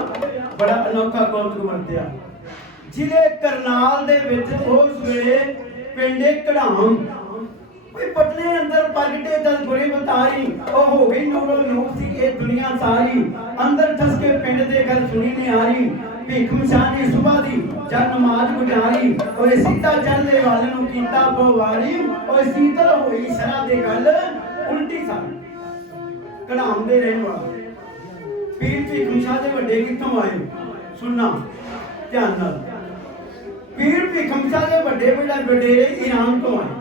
ਬੜਾ ਅਨੋਖਾ ਕੌਤਕ ਵਰਤਿਆ। ਜ਼ਿਲ੍ਹੇ ਕਰਨਾਲ ਦੇ ਵਿੱਚ ਉਸ ਵੇਲੇ ਪਿੰਡ ਕਢਾਮ पटने अंदर पलटे दल बुरी बताई ओ हो गई नूरो नूर सी ये दुनिया सारी अंदर ठस के पिंड दे गल सुनी नहीं आ रही भीख मशानी सुबह दी जब नमाज गुजारी और सीता चलने वाले नु कीता बवारी और शीतल होई शरा दे गल उल्टी सा कढ़ाम दे रहन वाला पीर भीख मशा दे वड्डे किथों आए सुनना ध्यान नाल पीर भीख मशा दे वड्डे वडेरे ईरान तो आए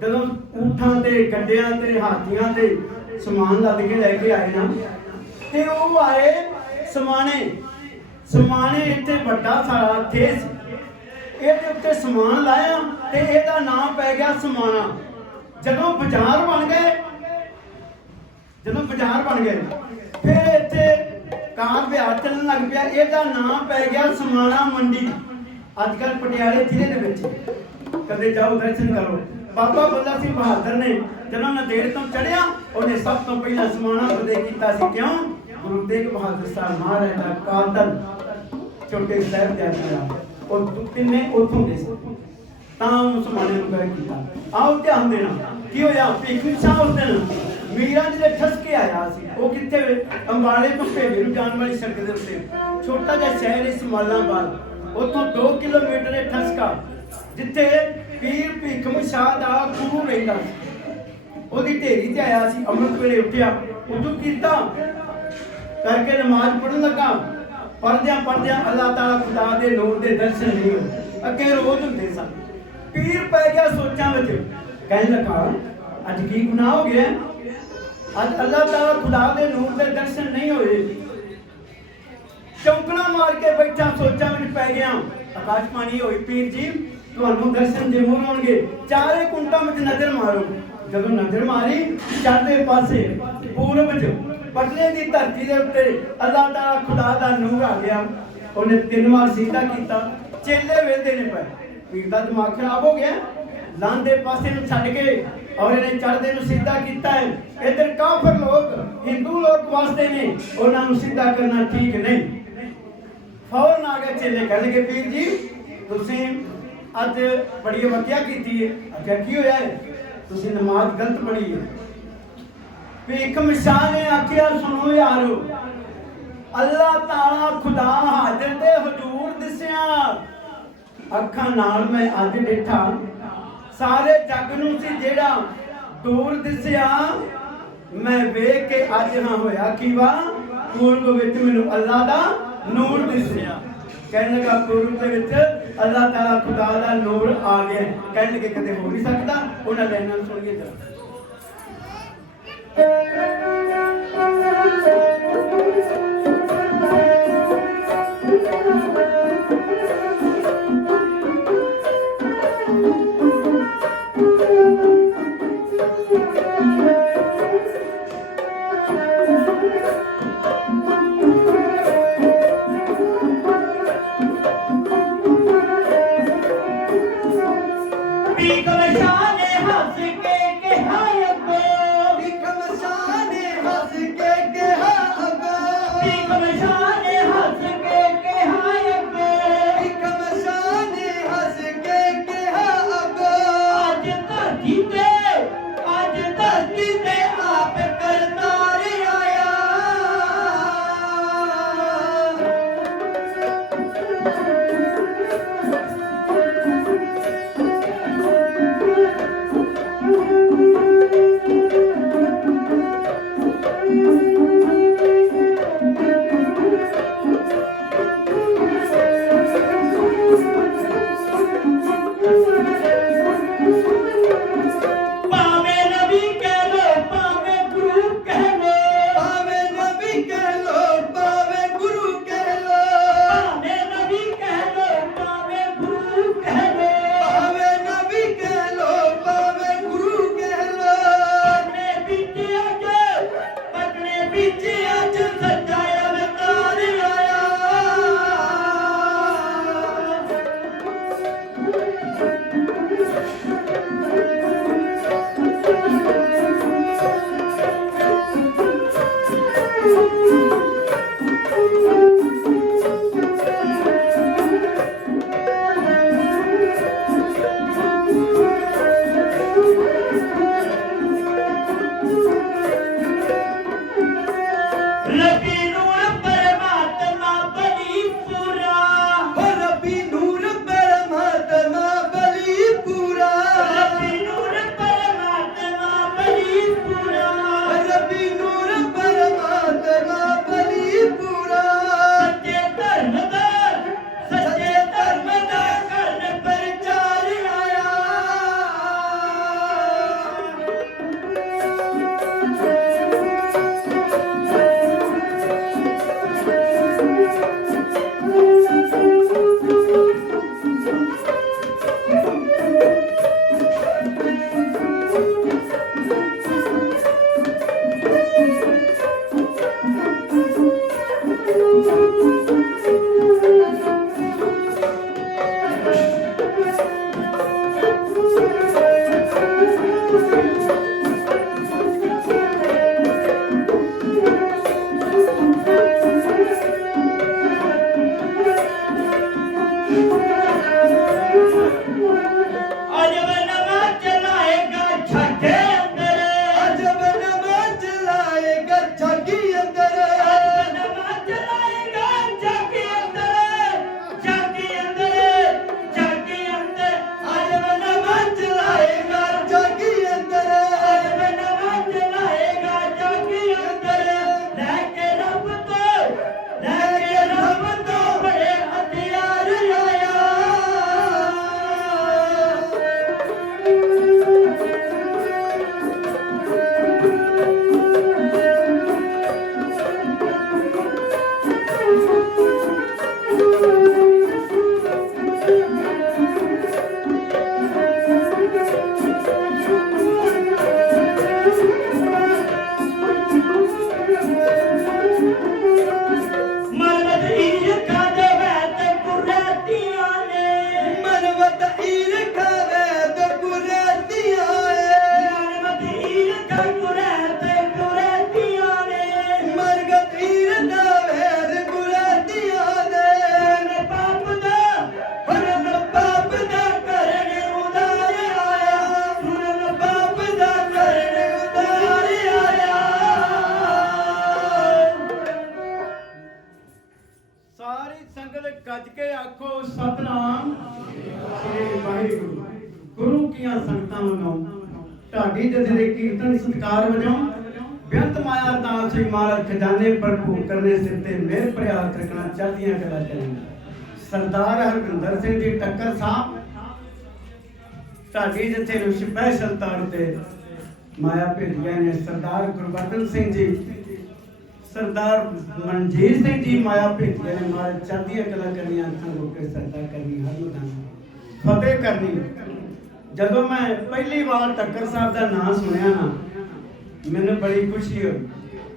ਜਦੋਂ ਊਠਾਂ ਤੇ ਗੱਡਿਆਂ ਤੇ ਹਾਥੀਆਂ ਤੇ ਸਮਾਨ ਲੱਦ ਕੇ ਲੈ ਕੇ ਆਏ ਨਾ ਤੇ ਉਹ ਆਏ ਸਮਾਣੇ ਇੱਥੇ ਵੱਡਾ ਸਾਰਾ ਖੇਸ ਇਹਦੇ ਉੱਤੇ ਸਮਾਨ ਲਾਇਆ ਤੇ ਇਹਦਾ ਨਾਮ ਪੈ ਗਿਆ ਸਮਾਣਾ ਜਦੋਂ ਬਾਜ਼ਾਰ ਬਣ ਗਏ ਫਿਰ ਇੱਥੇ ਕਾਰ ਵਿਹਾਰ ਚੱਲਣ ਲੱਗ ਪਿਆ ਇਹਦਾ ਨਾਮ ਪੈ ਗਿਆ ਸਮਾਣਾ ਮੰਡੀ ਅੱਜ ਕੱਲ ਪਟਿਆਲੇ ਜ਼ਿਲ੍ਹੇ ਦੇ ਵਿੱਚ ਕਦੇ ਜਾਓ ਦਰਸ਼ਨ ਕਰੋ बाबा बंदा सिंह बहादुर ने जब नंदेड़ तो चढ़िया उन्हें सब तो पहला समाना फतेह किया सी क्यों गुरु तेग बहादुर साहब महाराज का कातल छोटे साहिबजादा और तिन्ने उथों दे तां उस समाने नूं कर कीता आओ ध्यान देना की होया भीख शाह उस दिन मीरा जी दे ठस के आया सी वो किथे अंबाले तो भेजे नूं जाण वाली सड़क दे उत्ते छोटा जिहा शहर इस मालाबाद उथों 2 किलोमीटर ठसका जिथे पीर भीख मशाह दा गुरु रहिंदा ओदी ढेरी ते आया सी अमृत वेले उठिया उदू कीता करके नमाज पढ़न लगा पढ़दਿਆਂ अल्लाह ताला खुदा दे नूर दे दर्शन नहीं होए अगे रोज हुंदे सन पीर पै गया सोचां विच कहन लगा अज की गुनाह हो गया अज अल्लाह ताला खुदा दे नूर दे दर्शन नहीं होए चौंकना मार के बैठा सोचां विच पै गया आकाशबाणी होई पीर जी ਤੁਹਾਨੂੰ ਦਰਸ਼ਨ ਜ਼ਰੂਰ ਹੋਣਗੇ ਚਾਰੇ ਕੁੰਟਾਂ ਵਿੱਚ ਨਜ਼ਰ ਮਾਰੋ ਜਦੋਂ ਨਜ਼ਰ ਮਾਰੀ ਚਾਰੇ ਪਾਸੇ ਪੂਰਬ ਚ ਪਟਨੇ ਦੀ ਧਰਤੀ ਦੇ ਉੱਤੇ ਅੱਲਾਹ ਤਾਲਾ ਖੁਦਾ ਦਾ ਨੂਰ ਆ ਗਿਆ ਉਹਨੇ 3 ਵਾਰ ਸਿੱਧਾ ਕੀਤਾ ਚੇਲੇ ਵੇਖਦੇ ਨੇ ਪਏ ਪੀਰ ਦਾ ਦਿਮਾਗ ਖਰਾਬ ਹੋ ਗਿਆ ਲਾਂਦੇ ਪਾਸੇ ਨੂੰ ਛੱਡ ਕੇ ਔਰ ਇਹਨੇ ਚੜ੍ਹਦੇ ਨੂੰ ਸਿੱਧਾ ਕੀਤਾ ਹੈ ਇਧਰ ਕਾਫਰ ਲੋਕ ਹਿੰਦੂ ਲੋਕ ਵਾਸਤੇ ਨੇ ਉਹਨਾਂ ਨੂੰ ਸਿੱਧਾ ਕਰਨਾ ਠੀਕ ਨਹੀਂ ਫੌਰਨ ਆ ਗਏ ਚੇਲੇ ਕਹਿ ਲਗੇ ਪੀਰ ਜੀ ਤੁਸੀਂ ਅੱਜ ਬੜੀ ਵਧੀਆ ਕੀਤੀ ਹੈ ਅੱਗੇ ਕੀ ਹੋਇਆ ਹੈ ਤੁਸੀਂ ਨਮਾਜ਼ ਗਲਤ ਪੜ੍ਹੀ ਹੈ ਭੀਖ ਮਸ਼ਾਹ ਨੇ ਆਖਿਆ ਸੁਣੋ ਯਾਰੋ ਅੱਲਾਹ ਤਾਲਾ ਖੁਦਾ ਹਾਜ਼ਰ ਦੇ ਹਜ਼ੂਰ ਦਿਸਿਆ ਅੱਖਾਂ ਨਾਲ ਮੈਂ ਅੱਜ ਦੇਖਾ ਸਾਰੇ ਜੱਗ ਨੂੰ ਸੀ ਜਿਹੜਾ ਦੂਰ ਦਿਸਿਆ ਮੈਂ ਵੇਖ ਕੇ ਅੱਜ ਹਾਂ ਹੋਇਆ ਕੀ ਵਾ ਪੂਰਬ ਵਿੱਚ ਮੈਨੂੰ ਅੱਲਾਹ ਦਾ ਨੂਰ ਦਿਸਿਆ कहने लगा पूर्व के विच अल्लाह ताला खुदा दा नूर आ गया कहने लगे कदे हो नहीं सकता उन्हां लाइनां सुनिए जरा भीख मशाह ने हंस के कहा अगो सारी संगत गज के आखो सतनाम श्री वाहिगुरु। गुरु की संगतां वजों ढाडी जथे दे कीर्तन सत्कार वजों बेअंत माया अरदास श्री महाराज खजाने भरपूर करने सिर ते मेहर प्रयास रखना चढ़दियां कला चलना। सरदार हरविंदर सिंह जी टक्कर साहब ढाडी जथे नूं स्पैशल तौर ते माया भेजिया ने। सरदार गुरबचन सिंह जी, सरदार मनजीत सिंह जी माया भेजिया ने। महाराज चढ़दियां कला करनी, अखां लोके सरदा करनी, हर मुदान फतेह करनी। जदों मैं पहली बार टक्कर साहब का नाम सुनिया ना, मैंने बड़ी खुशी हुई।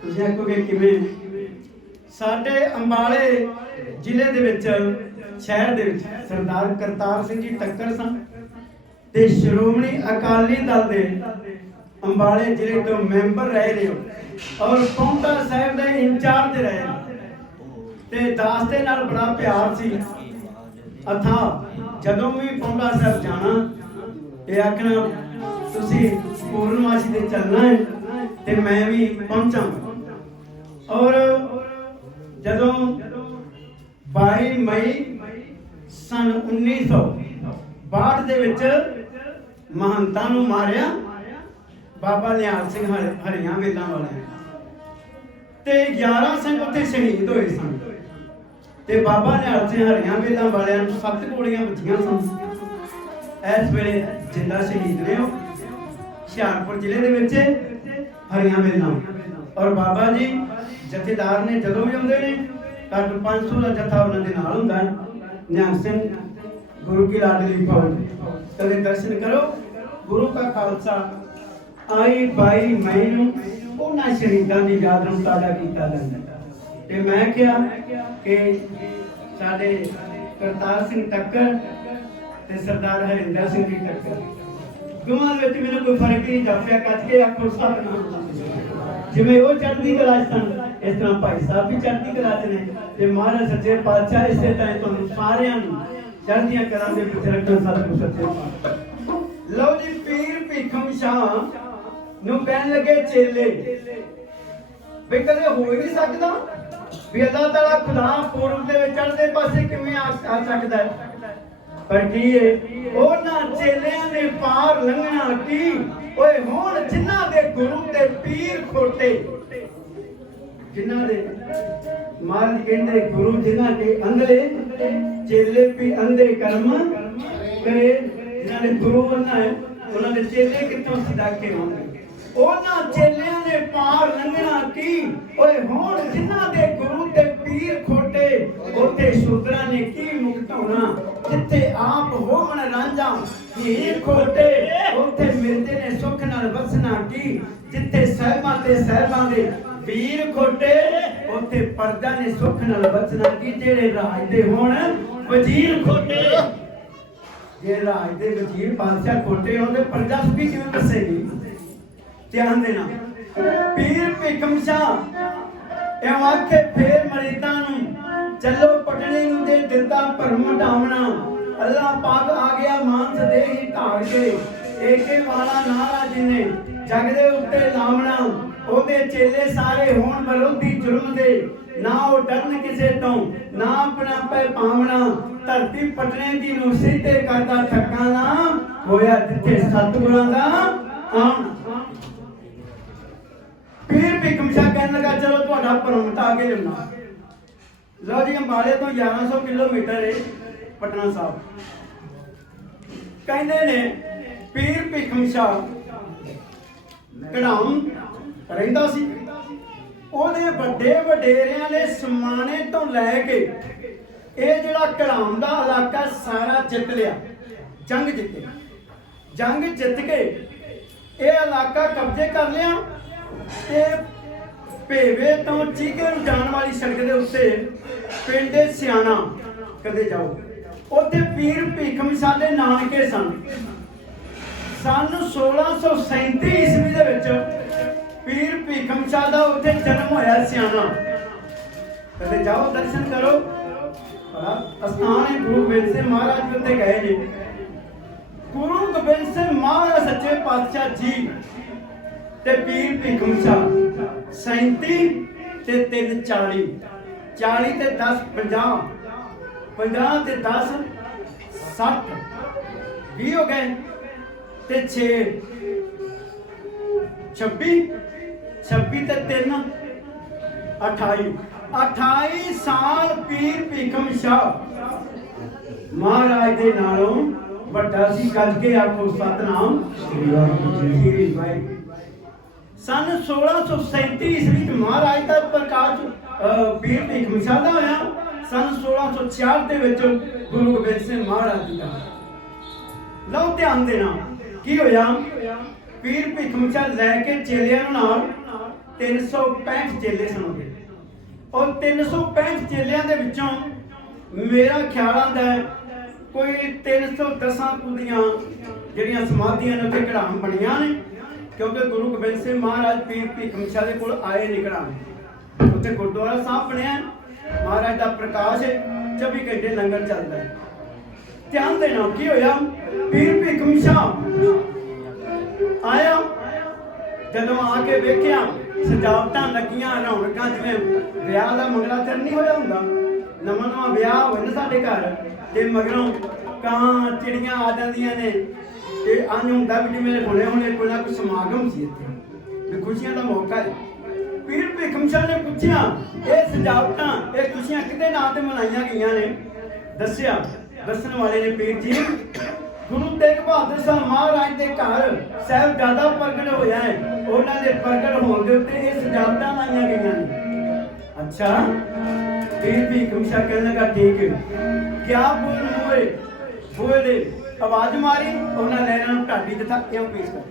तुसीं आखोगे किवें? साडे अंबाले जिले दे विच शहर दे विच सरदार करतार सिंह जी टक्कर सन ते श्रोमणी अकाली दल दे अंबाले जिले तो मैंबर रहे ने और पौंटा साहब दे इंचार्ज रहे ते दास दे नाल बड़ा प्यार सी अथा। जदों भी पौंटा साहब जाना ये आखना तुसीं पूर्णमासी ते चलना है ते मैं भी पहुंचा। और जदों 22 मई सन 1962 दे विच महंतां नूं मारिया बाबा निहाल सिंह हरियां वेलां वाले ते 11 सिंह उत्थे शहीद होए सन ते बाबा निहाल सिंह हरियां वेलां वालियां नूं 7 गोलियां वजीआं सन। इस वेले जिंदा शहीद ने हुशियारपुर जिले दे विच हरियां वेलां। और बाबा जी जथेदार ने जदों भी आउंदे ने घੱਟ 500 ਦਾ ਜਥਾ ਉਹਨਾਂ ਦੇ ਨਾਲ ਹੁੰਦਾ ਹੈ। ਨਿਹੰਗ ਸਿੰਘ गुरु की लाडली फौज कदे दर्शन करो। गुरु का खालसा आई 22 मई ਨੂੰ ਉਹਨਾਂ ਸ਼ਹੀਦਾਂ ਦੀ ਯਾਦ ਨੂੰ ਤਾਜ਼ਾ ਕੀਤਾ ਜਾਂਦਾ ਤੇ ਮੈਂ ਕਿਹਾ ਕਿ ਸਾਡੇ ਕਰਤਾਰ ਸਿੰਘ ਟੱਕਰ ਤੇ ਸਰਦਾਰ ਹਰਿੰਦਰ ਸਿੰਘ ਦੀ ਟੱਕਰ ਦੋਵਾਂ ਵਿੱਚ ਮੈਨੂੰ ਕੋਈ ਫਰਕ ਨਹੀਂ ਜਾਪਿਆ। ਕੱਜ ਕੇ ਆਖੋ ਸਤਨਾਮ। ਜਿਵੇਂ ਉਹ ਚੜ੍ਹਦੀ ਕਲਾ ਚ ਸਨ ਇਸ ਤਰ੍ਹਾਂ ਭਾਈ ਸਾਹਿਬ ਵੀ ਚੜ੍ਹਦੀ ਕਲਾ ਚ ਨੇ ਤੇ ਮਹਾਰਾਜ ਸੱਚੇ ਪਾਤਸ਼ਾਹ ਇਸੇ ਤਰ੍ਹਾਂ ਤੁਹਾਨੂੰ ਸਾਰਿਆਂ ਨੂੰ ਚੜ੍ਹਦੀਆਂ ਕਲਾਂ ਦੇ ਵਿੱਚ ਰੱਖਣ। ਸਤਿਗੁਰੂ ਸੱਚੇ ਪਾਤਸ਼ਾਹ। ਲਓ ਜੀ, ਪੀਰ ਭੀਖਮ ਸ਼ਾਹ ਨੂੰ ਕਹਿਣ ਲੱਗੇ ਚੇਲੇ ਵੀ ਕਦੇ ਹੋ ਹੀ ਨਹੀਂ ਸਕਦਾ ਵੀ ਅੱਲਾਹ ਤਾਲਾ ਖੁਦਾ ਪੂਰਬ ਦੇ ਵਿੱਚ ਚੜ੍ਹਦੇ ਪਾਸੇ ਕਿਵੇਂ ਆ ਸਕਦਾ ਹੈ। ਪਰ ਕੀ ਹੈ ਉਹਨਾਂ ਚੇਲਿਆਂ ਦੇ ਪਾਰ ਲੰਘਣਾ ਕੀ ਓਏ ਹੁਣ ਜਿਨ੍ਹਾਂ ਦੇ ਗੁਰੂ ਤੇ ਪੀਰ ਖੋਟੇ, ਜਿਨ੍ਹਾਂ ਦੇ ਮਹਾਰਾਜ ਕਹਿੰਦੇ ਗੁਰੂ ਜਿਨ੍ਹਾਂ ਦੇ ਅੰਧਲੇ ਚੇਲੇ ਵੀ ਅੰਧੇ ਕਰਮ ਕਰੇ। ਜਿਨ੍ਹਾਂ ਦੇ ਗੁਰੂ ਉਹਨਾਂ ਹੈ ਉਹਨਾਂ ਦੇ ਚੇਲੇ ਕਿੱਥੋਂ ਸਿੱਧਾਕੇ ਹੋਣਗੇ। ਉਹਨਾਂ ਚੇਲਿਆਂ ਦੇ ਪਾਰ ਲੰਘਣਾ ਕੀ ਓਏ ਹੁਣ ਜਿਨ੍ਹਾਂ ਦੇ ਗੁਰੂ ਤੇ ਪੀਰ ਖੋਟੇ ਉੱਥੇ ਸ਼ੂਦਰਾਂ ਨੇ ਕੀ ਮੁਕਤ ਹੋਣਾ। ਜਿੱਥੇ ਆਪ ਹੋਵਣ ਰਾਂਝਾ ਹੀਰ ਖੋਟੇ ਉੱਥੇ ਮਿਲਦੇ ਨੇ ਸੁੱਖ ਨਾਲ ਵਸਣਾ ਕੀ। ਜਿੱਥੇ ਸਾਹਿਬਾਂ ਤੇ ਸਾਹਿਬਾਂ ਦੇ ਪੀਰ ਖੋਟੇ ਉੱਥੇ ਪਰਜਾ ਨੇ ਸੁੱਖ ਨਾਲ ਵਸਣਾ ਕੀ। ਜਿਹੜੇ ਰਾਜ ਦੇ ਹੁਣ ਵਜ਼ੀਰ ਖੋਟੇ, ਜੇ ਰਾਜ ਦੇ ਵਜ਼ੀਰ ਬਾਦਸ਼ਾਹ ਖੋਟੇ ਹੋਣ ਤੇ ਪਰਜਾ ਸੁਖੀ ਕਿਵੇਂ ਵਸੇਗੀ। ਧਿਆਨ ਦੇਣਾ। ਪੀਰ ਭੀਖਮ ਸ਼ਾਹ ਇਹ ਆਖੇ ਫੇਰ ਮਰੀਦਾਂ ਨੂੰ ਚੱਲੋ ਪਟਣੇ ਨੂੰ ਦੇ ਦਿੱਤਾ ਭਰਮ ਢਾਵਣਾ। ਅੱਲਾਹ ਪਾਕ ਆ ਗਿਆ ਮਾਨਸ ਦੇ ਹੀ ਢਾਲ ਕੇ ਏਕੇ ਵਾਲਾ ਨਾਰਾ ਜਿਹਨੇ ਜਗ ਦੇ ਉੱਤੇ ਲਾਵਣਾ। ਉਹਦੇ ਚੇਲੇ ਸਾਰੇ ਹੋਣ ਵਿਰੋਧੀ ਜੁਰਮ ਦੇ, ਨਾ ਉਹ ਡਰਨ ਕਿਸੇ ਤੋਂ ਨਾ ਆਪਣਾ ਪੈ ਪਾਵਣਾ। ਧਰਤੀ ਪਟਣੇ ਦੀ ਨੂੰ ਸਿੱਧੇ ਕਰਦਾ ਠੱਕਾਂ ਨਾ ਹੋਇਆ ਜਿੱਥੇ ਸਤਿਗੁਰਾਂ ਦਾ ਆਉਣਾ। ਪੀਰ ਭੀਖਮ ਸ਼ਾਹ ਕਹਿਣ ਲੱਗਾ ਚਲੋ ਤੁਹਾਡਾ ਭਰਮ ਢਾ ਕੇ ਲਿਆਉਣਾ। ਲਓ ਜੀ, ਅੰਬਾਲੇ ਤੋਂ 1100 ਕਿਲੋਮੀਟਰ ਹੈ ਪਟਨਾ ਸਾਹਿਬ। ਕਹਿੰਦੇ ਨੇ ਪੀਰ ਭੀਖਮ ਸ਼ਾਹ ਕਢਾਉਂ ਰਹਿੰਦਾ ਸੀ। ਉਹਦੇ ਵੱਡੇ ਵਡੇਰਿਆਂ ਦੇ ਸਮਾਣੇ ਤੋਂ ਲੈ ਕੇ ਇਹ ਜਿਹੜਾ ਘਰਾਮ ਦਾ ਇਲਾਕਾ ਸਾਰਾ ਜਿੱਤ ਲਿਆ, ਜੰਗ ਜਿੱਤੇ, ਜੰਗ ਜਿੱਤ ਕੇ ਇਹ ਇਲਾਕਾ ਕਬਜ਼ੇ ਕਰ ਲਿਆ ਤੇ ਭੇਵੇ ਤੋਂ ਚੀਕੇ ਨੂੰ ਜਾਣ ਵਾਲੀ ਸੜਕ ਦੇ ਉੱਤੇ ਪਿੰਡ ਸਿਆਣਾ ਕਦੇ ਜਾਓ, ਉੱਥੇ ਪੀਰ ਭੀਖਮ ਸ਼ਾਹ ਦੇ ਨਾਨਕੇ ਸਨ। ਸਨ 1637 ਈਸਵੀ ਦੇ ਵਿੱਚ ਪੀਰ ਭੀਖਮ ਸ਼ਾਹ ਦਾ ਉੱਥੇ ਜਨਮ ਹੋਇਆ ਸਿਆਣਾ। ਕਦੇ ਜਾਓ, ਦਰਸ਼ਨ ਕਰੋ, ਬੜਾ ਅਸਥਾਨ ਹੈ। ਗੁਰੂ ਗੋਬਿੰਦ ਸਿੰਘ ਮਹਾਰਾਜ ਵੀ ਉੱਥੇ ਗਏ ਨੇ। ਗੁਰੂ ਗੋਬਿੰਦ ਸਿੰਘ ਮਹਾਰਾਜ ਸੱਚੇ ਪਾਤਸ਼ਾਹ ਜੀ ਤੇ ਪੀਰ ਭੀਖਮ ਸ਼ਾਹ 37 ਤੇ 3 40, 40 ਤੇ 10 50, 50 ਤੇ 10 60, 20 ਹੋ ਗਏ ਤੇ 6 26, 26 ਤੇ 3 28, 28 ਸਾਲ ਪੀਰ ਭੀਖਮ ਸ਼ਾਹ ਮਹਾਰਾਜ ਦੇ ਨਾਲੋਂ ਵੱਡਾ ਸੀ। ਗੱਜ ਕੇ ਆਖੋ ਸਤਨਾਮ ਸ੍ਰੀ ਵਾਹਿਗੁਰੂ। ਸਨ 1637 ਈਸਵੀ ਵਿੱਚ ਮਹਾਰਾਜ ਦਾ ਪ੍ਰਕਾਸ਼ ਪੀਰ ਭੀਖਮ ਸ਼ਾਹ ਦਾ ਹੋਇਆ। ਸਨ 1666 ਦੇ ਵਿੱਚ ਗੁਰੂ ਗੋਬਿੰਦ ਸਿੰਘ ਮਹਾਰਾਜ ਜੀ ਦਾ। ਲਓ ਧਿਆਨ ਦੇਣਾ, ਕੀ ਹੋਇਆ? ਪੀਰ ਭੀਖਮ ਸ਼ਾਹ ਲੈ ਕੇ ਚੇਲਿਆਂ ਨਾਲ 365 ਚੇਲੇ ਸੁਣਾਉਂਦੇ, ਔਰ 365 ਚੇਲਿਆਂ ਦੇ ਵਿੱਚੋਂ ਮੇਰਾ ਖਿਆਲ ਆਉਂਦਾ ਹੈ ਕੋਈ 310 ਕੁੜੀਆਂ ਜਿਹੜੀਆਂ ਸਮਾਧੀਆਂ ਨੇ ਉੱਥੇ ਘੜਾਮ ਬਣੀਆਂ ਨੇ, ਕਿਉਂਕਿ ਗੁਰੂ ਗੋਬਿੰਦ ਸਿੰਘ ਮਹਾਰਾਜ ਪੀਰ ਭੀਖਮ ਸ਼ਾਹ ਦੇ ਕੋਲ ਆਏ ਨਹੀਂ ਘੜਾਮ। ਉੱਥੇ ਗੁਰਦੁਆਰਾ ਸਾਹਿਬ ਬਣਿਆ, ਮਹਾਰਾਜ ਦਾ ਪ੍ਰਕਾਸ਼ ਹੈ, 24 ਘੰਟੇ ਲੰਗਰ ਚੱਲਦਾ ਹੈ। ਧਿਆਨ ਦੇਣਾ, ਕੀ ਹੋਇਆ? ਪੀਰ ਭੀਖਮ ਸ਼ਾਹ ਆਇਆ, ਜਦੋਂ ਆ ਕੇ ਵੇਖਿਆ ਸਜਾਵਟਾਂ ਲੱਗੀਆਂ, ਰੌਣਕਾਂ, ਜਿਵੇਂ ਵਿਆਹ ਦਾ ਮੰਗਲਾ ਤਿਰ ਨਹੀਂ ਹੋਇਆ ਹੁੰਦਾ, ਨਵਾਂ ਨਵਾਂ ਵਿਆਹ ਹੋਏ ਨਾ ਸਾਡੇ ਘਰ, ਤੇ ਮਗਰੋਂ ਕਾਂ ਚਿੜੀਆਂ ਆ ਜਾਂਦੀਆਂ ਨੇ, ਤੇ ਅੰਜ ਹੁੰਦਾ ਵੀ ਜਿਵੇਂ ਹੁਣੇ ਹੁਣੇ ਕੋਈ ਨਾ ਕੋਈ ਸਮਾਗਮ ਸੀ ਇੱਥੇ, ਵੀ ਖੁਸ਼ੀਆਂ ਦਾ ਮੌਕਾ ਹੈ। ਪੀਰ ਭੀਖਮ ਸ਼ਾਹ ਨੇ ਪੁੱਛਿਆ, ਇਹ ਸਜਾਵਟਾਂ, ਇਹ ਖੁਸ਼ੀਆਂ ਕਿਹਦੇ ਨਾਂ ਤੇ ਮਨਾਈਆਂ ਗਈਆਂ ਨੇ? ਦੱਸਿਆ, ਦੱਸਣ ਵਾਲੇ ਨੇ, ਪੀਰ ਜੀ ਗੁਰੂ ਤੇਗ ਬਹਾਦਰ ਸਾਹਿਬ ਮਹਾਰਾਜ ਦੇ ਘਰ ਸਾਹਿਬਜ਼ਾਦਾ ਪ੍ਰਗਟ ਹੋਇਆ ਹੈ, ਉਹਨਾਂ ਦੇ ਪ੍ਰਗਟ ਹੋਣ ਦੇ ਉੱਤੇ ਇਹ ਸਜਾਵਟਾਂ ਲਾਈਆਂ ਗਈਆਂ ਨੇ। ਅੱਛਾ। ਪੀਰ ਭੀਖਮ ਸ਼ਾਹ ਕਹਿਣ ਲੱਗਾ, ਠੀਕ ਹੈ, ਕਿਆ ਬੋਲ ਹੋਏ? ਬੋਲੇ ਆਵਾਜ਼ ਮਾਰੀ, ਉਹਨਾਂ ਨੇ ਇਹਨਾਂ ਨੂੰ ਢਾਡੀ ਦਿੱਤਾ, ਕਿਉਂ ਪੇਸ਼ ਕਰ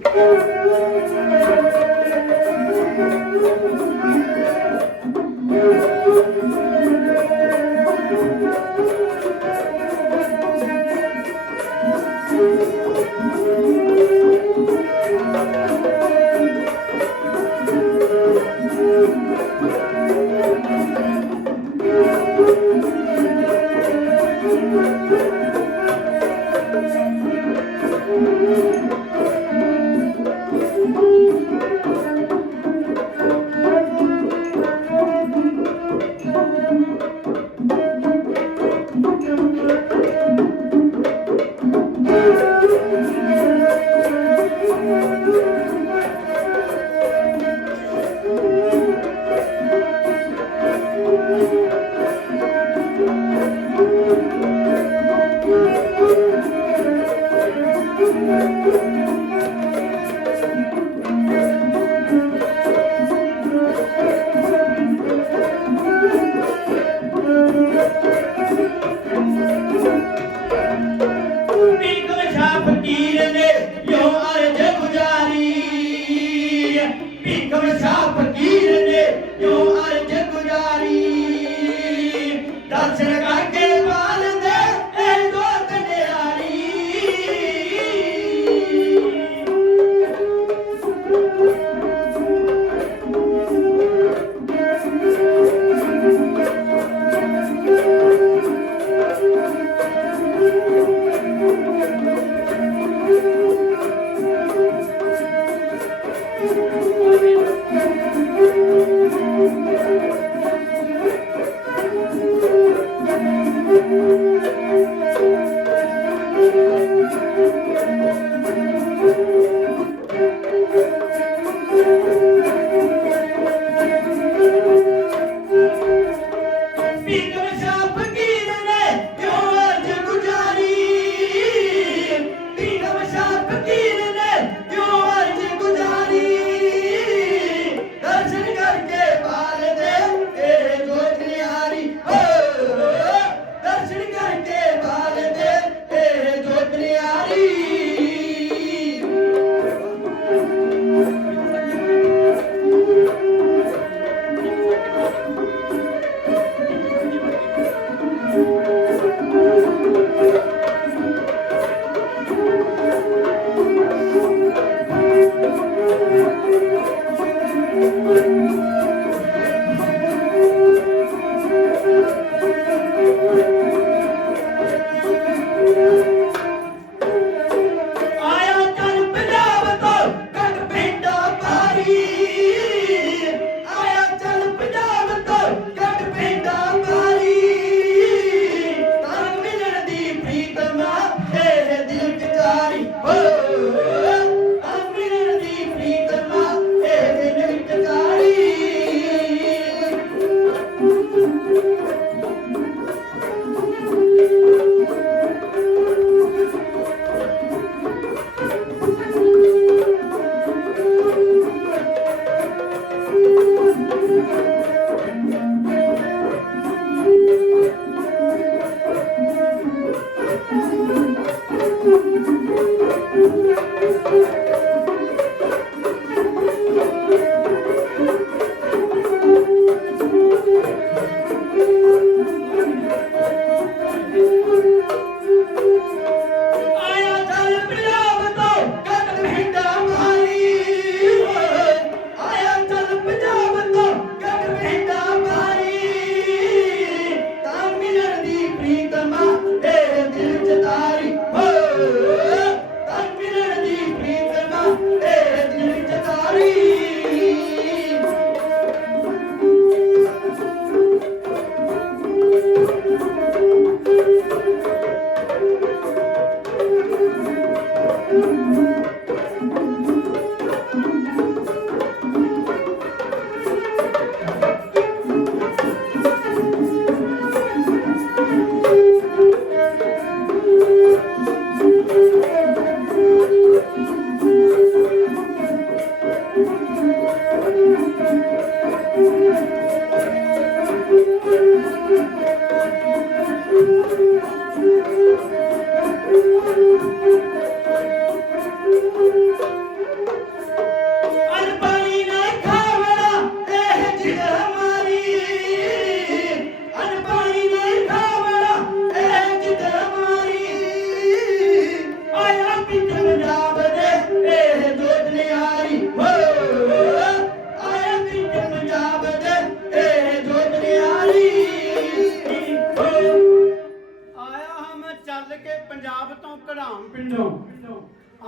पंजाब तो घड़ाम पिंडों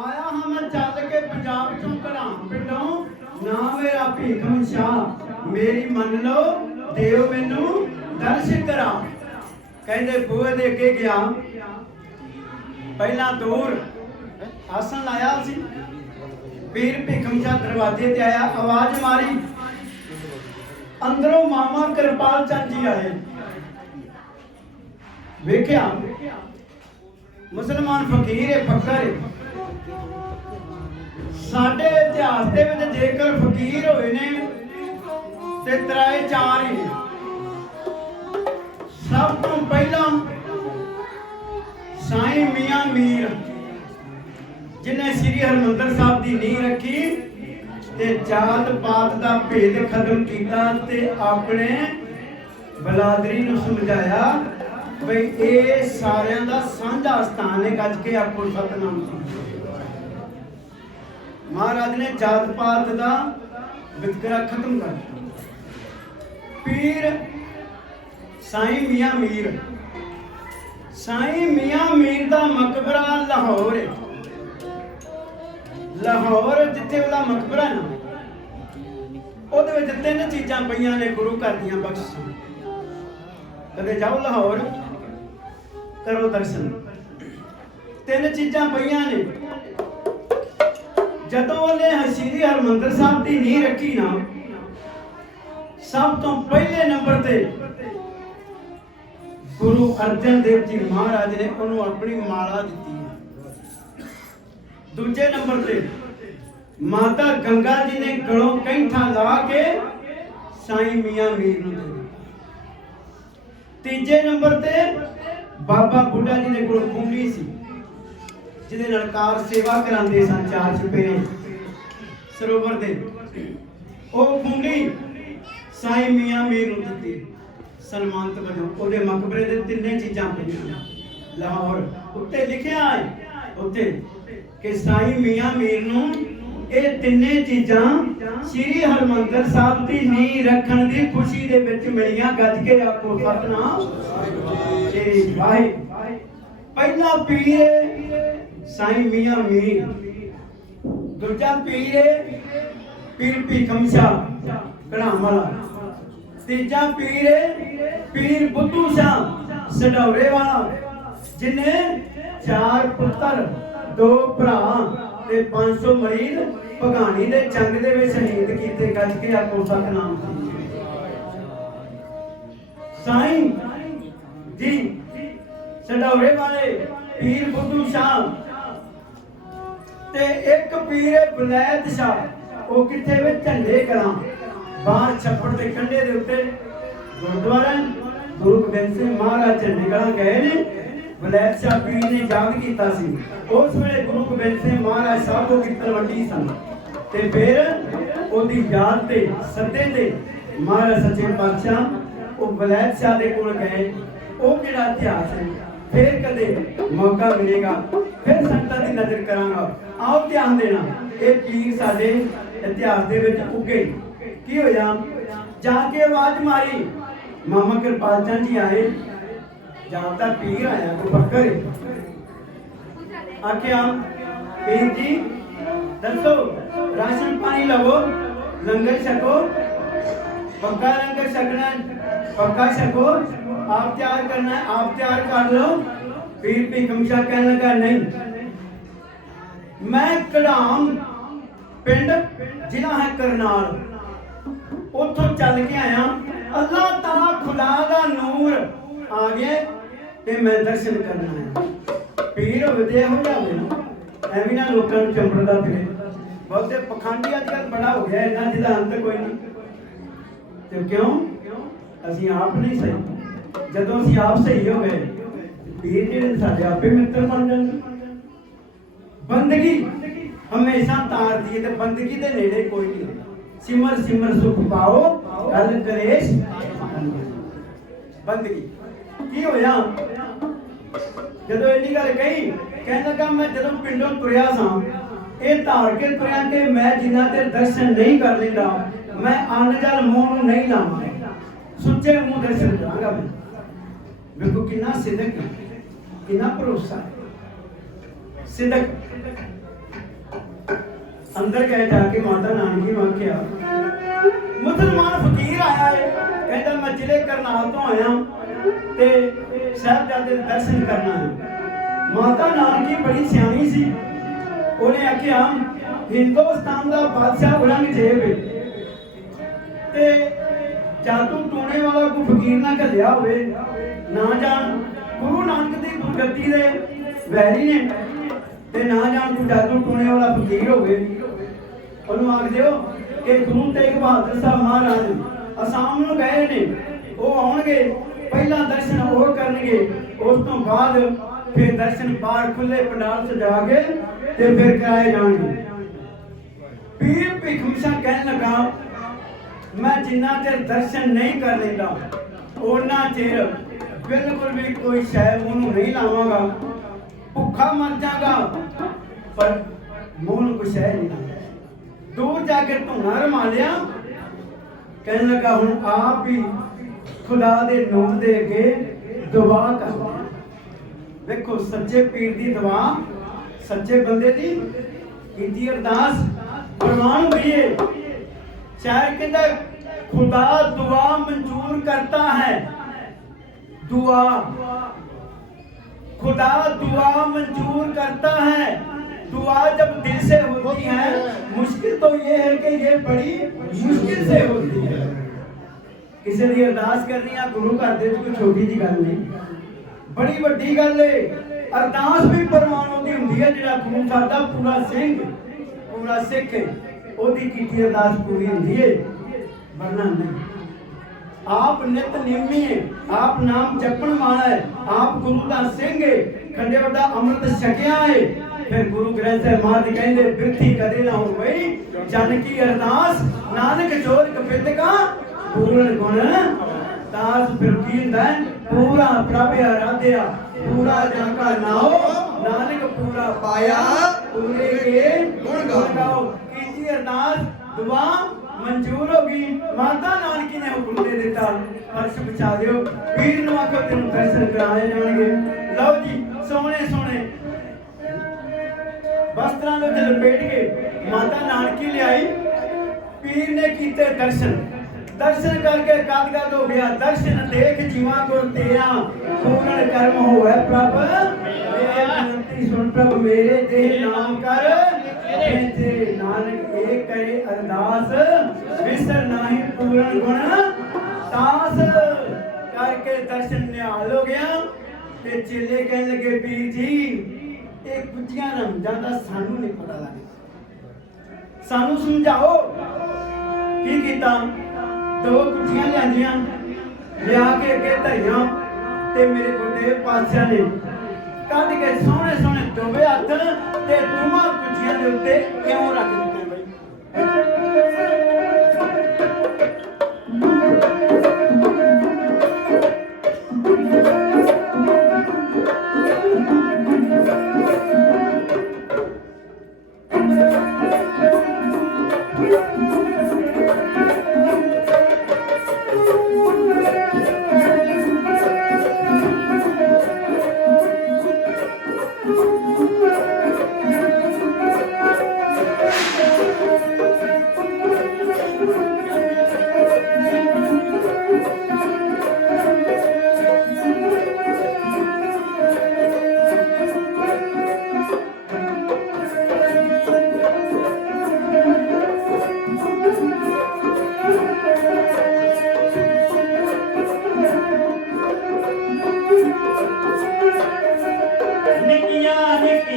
आया हाँ मैं चल के पंजाब चों घड़ाम पिंडों ना मेरा भीखम शाह मेरी मन लो देव मैनू दर्श करा कहते बूहे दे अगे गया पहला दूर आसन लाया सी पीर भीखम शाह दरवाजे ते आया आवाज मारी अंदरों मामा कृपाल चंद जी आए वेख्या मुसलमान फकीर है फकर साडे इतिहास दे विच जेकर फकीर होए ने ते तराए चार ही सब तो पहला साईं मियां मीर जिन्हें श्री हरमंदर साहब की नींह रखी ते जात पात दा भेद खत्म कीता ते अपने बलादरी नूं समझाया भाई ये सारियां दा सांझा स्थान है गज के आखो सतनाम महाराज ने जात पात दा वितकरा खत्म कर पीर साईं मियां मीर दा मकबरा लाहौर है लाहौर जिथे वाला मकबरा ना ਉਹਦੇ ਵਿੱਚ ਤਿੰਨ ਚੀਜ਼ਾਂ ਪਈਆਂ ਨੇ ਗੁਰੂ ਘਰ ਦੀਆਂ ਬਖਸ਼ਿਸ਼ਾਂ ਕਦੇ ਜਾਓ ਲਾਹੌਰ करो दर्शन तीन चीज़ां पईयां ने जदों उन्हें श्री हरमंदर साहब की नींह रखी ना सब तो पहले नंबर ते गुरु अर्जन देव जी महाराज ने उन्होंने अपनी माला दी है दूजे नंबर ते माता गंगा जी ने गलों कैंठा ला के साईं मियां मीर नूं तीजे नंबर ते बाबा बुढ़ा जी ने कोल कुंडी सी जिहदे नाल कार सेवा करांदे सन चार चुफेरे सरोवर दे ओ कुंडी साईं मियां मीर नूं दित्ती सन्मानित वजों ओदे मकबरे दे तिन्ने चीज़ां पईयां लाहौर उत्ते लिखिया है उत्ते कि साईं मियां मीर नूं ਇਹ ਤਿੰਨੇ ਚੀਜ਼ਾਂ श्री हरमंदर साहब की नींह रखण की खुशी दे विच मिलियां गज के आखो सतनाम श्री वाहिगुरू पहला पीर साईं मियां मीर दूजा पीर भीखम शाह घड़ाम वाला तीजा पीर बुद्धू शाह सढौरे वाला जिन्हें चार पुत्र दो भरा ते 500 मरीज भगानी दे जंग दे विच शहीद कीते गज के आखो सतनाम साईं जी सढौरे वाले पीर बुद्धू शाह ते एक पीर बलैत शाह वो किथे वे झंडे करा बाहर छप्पड़ दे कंढे दे उत्ते गुरुद्वारा गुरु गोबिंद सिंह महाराज झंडे करा गए ने बलैत शाह पीर ने याद कीता सी उस वेले गुरु गोबिंद सिंह महाराज साहब को तलवंडी सन ते फिर ओदी याद ते सद्दे ते महाराज सच्चे पातशाह वो बलैत शाह दे कोल गए वो किहड़ा इतिहास है फिर कदे मौका मिलेगा फिर संगतां दी नजर करांगा आओ ध्यान देना ये पीर साडे इतिहास दे विच उगे की होया जाके आवाज मारी मामा कृपाल चंद जी आए जानता पीर आया को फकर आख्या पीर जी दसो राशन पानी लवो लंगर छको पक्का लंगर छकना पक्का छको आप तैयार करना है आप तैयार कर लो पीर भीखम शाह कहने लगा नहीं मैं कड़ाम पिंड जिला है करनाल उतो चल के आया। अल्लाह ताला खुदा दा नूर आ गया ते मैं दर्शन करना है। पीर विदे हो जावे एवं ना लोगों को चंपड़दा फिरे। बहुते पखंडी अजकल बड़ा हो गया इन्ना जिदा अंत कोई नहीं। तो क्यों असी आप नहीं सही। जदों असी आप सही हो गए पीर जिहड़े साडे आपे मित्र बन जाणगे। बंदगी हमेशा तार दी ते बंदगी दे नेड़े कोई नहीं। सिमर सिमर सुख पाओ गल कलेश बंदगी की होया। जदों इन्नी गल कही कहन लगा मैं जदों पिंडों तुरिया सां ये धार के तुरिया के मैं जिन्ना चेर दर्शन नहीं कर लेंदा मैं अन्न जल मूंह नूं नहीं लावांगा सुच्चे मूंह दर्शन करांगा। मैं देखो कितना सिदक कितना भरोसा सिदक। अंदर गए जाके माता नानकी ने आख्या मुसलमान फकीर आया है कहता मैं जिले करनाल तो आया ते साहिबजादे दे दर्शन करना है। माता नानकी बड़ी सियाणी सी उन्हें आख्या हिंदुस्तान का बादशाह औरंगजेब ते जादू टोने वाला कोई फकीर ना घलिया होवे ना जान गुरु नानक दी गुरगद्दी दे वैरी ने ते ना जान कोई जादू टोने वाला फकीर होवे ਉਹਨੂੰ ਆਖ ਦਿਓ ਕਿ ਗੁਰੂ ਤੇਗ ਬਹਾਦਰ ਸਾਹਿਬ ਮਹਾਰਾਜ ਅਸਾਮ ਨੂੰ ਗਏ ਨੇ ਉਹ ਆਉਣਗੇ ਪਹਿਲਾਂ ਦਰਸ਼ਨ ਉਹ ਕਰਨਗੇ ਉਸ ਤੋਂ ਬਾਅਦ ਫਿਰ ਦਰਸ਼ਨ ਬਾਹਰ ਖੁੱਲੇ ਪੰਡਾਲ ਸਜਾ ਕੇ ਤੇ ਫਿਰ ਕਰਾਏ ਜਾਣਗੇ। ਪੀਰ ਭਿਖਮਸ਼ਾ ਕਹਿਣ ਲੱਗਾ ਮੈਂ ਜਿੰਨਾ ਚਿਰ ਦਰਸ਼ਨ ਨਹੀਂ ਕਰ ਲੈਂਦਾ ਉਹਨਾਂ ਚਿਰ ਬਿਲਕੁਲ ਵੀ ਕੋਈ ਸ਼ੈ ਮੂੰਹ ਨੂੰ ਨਹੀਂ ਲਾਵਾਂਗਾ ਭੁੱਖਾ ਮਰ ਜਾਗਾ ਪਰ ਮੂੰਹ ਨੂੰ ਕੋਈ ਸ਼ੈ ਨਹੀਂ। दूर जाके धुना रमा लिया कहने लगा हुण आप ही खुदा दे नूर दे अगे दुआ कर। देखो सच्चे पीर दी दुआ सच्चे बंदे दी कीती अरदास प्रमाण हुई है। शायर कहता खुदा दुआ मंजूर करता है दुआ खुदा दुआ मंजूर करता है। दुआ जब दिल से होती है मुश्किल तो ये है कि ये बड़ी मुश्किल से होती है। किसी दी अरदास करनी है गुरु घर दे कोई छोटी जी गल नहीं बड़ी वड्डी गल है। अरदास भी प्रवान होती हुंदी है जिहड़ा गुरु साहब दा पूरा सिख है ओदी कीती अरदास पूरी हुंदी है वरना नहीं। आप नित नियमी है आप नाम जपण वाला है आप गुरु दा सिंह है खंडे दा अमृत छकिया है। फिर गुरु ग्रंथ साहिब महाराज कहंदे बिरथी कदे ना होई जन की अरदास नानक जोर कपित का पूर्ण गुण दास। फिर की हुंदा पूरा प्रभ आराध्या पूरा जन का नाम नानक पूरा पाया पूरे के गुण गाओ। कीती अरदास दुआ मंजूर होगी माता नानकी ने हुक्म दे दिता फर्श बिछा दियो पीर नूं आखो तेनूं दर्शन कराए जाणगे। लो जी सोने सोने वस्त्रां दे विच लपेट के माता नानकी ले आई पीर ने कीते दर्शन दर्शन करके गदगद हो गया। दर्शन देख जीवा गुर तेरा पूर्ण कर्म होवे प्रभ मेरे विनती सुन प्रभ मेरे देह नाम कर ते नानक एक करे अरदास विसर नाही पूर्ण गुण दास। करके दर्शन निहाल हो गया ते चेले कहने लगे पीर जी ਇਹ ਕੁੱਤੀਆਂ ਰਮਜ਼ਾਂ ਦਾ ਸਾਨੂੰ ਨਹੀਂ ਪਤਾ ਲੱਗਦਾ ਸਾਨੂੰ ਸਮਝਾਓ ਕੀ ਕੀਤਾ। ਦੋ ਕੁੱਤੀਆਂ ਲਿਆਂਦੀਆਂ ਲਿਆ ਕੇ ਅੱਗੇ ਧਰੀਆਂ ਤੇ ਮੇਰੇ ਗੁਰਦੇਵ ਪਾਤਸ਼ਾਹ ਨੇ ਕੱਢ ਕੇ ਸੋਹਣੇ ਸੋਹਣੇ ਦੋਵੇਂ ਹੱਥ ਤੇ ਦੋਵਾਂ ਕੁੱਤੀਆਂ ਦੇ ਉੱਤੇ ਕਿਉਂ ਰੱਖ ਦਿੱਤੇ ਬਈ।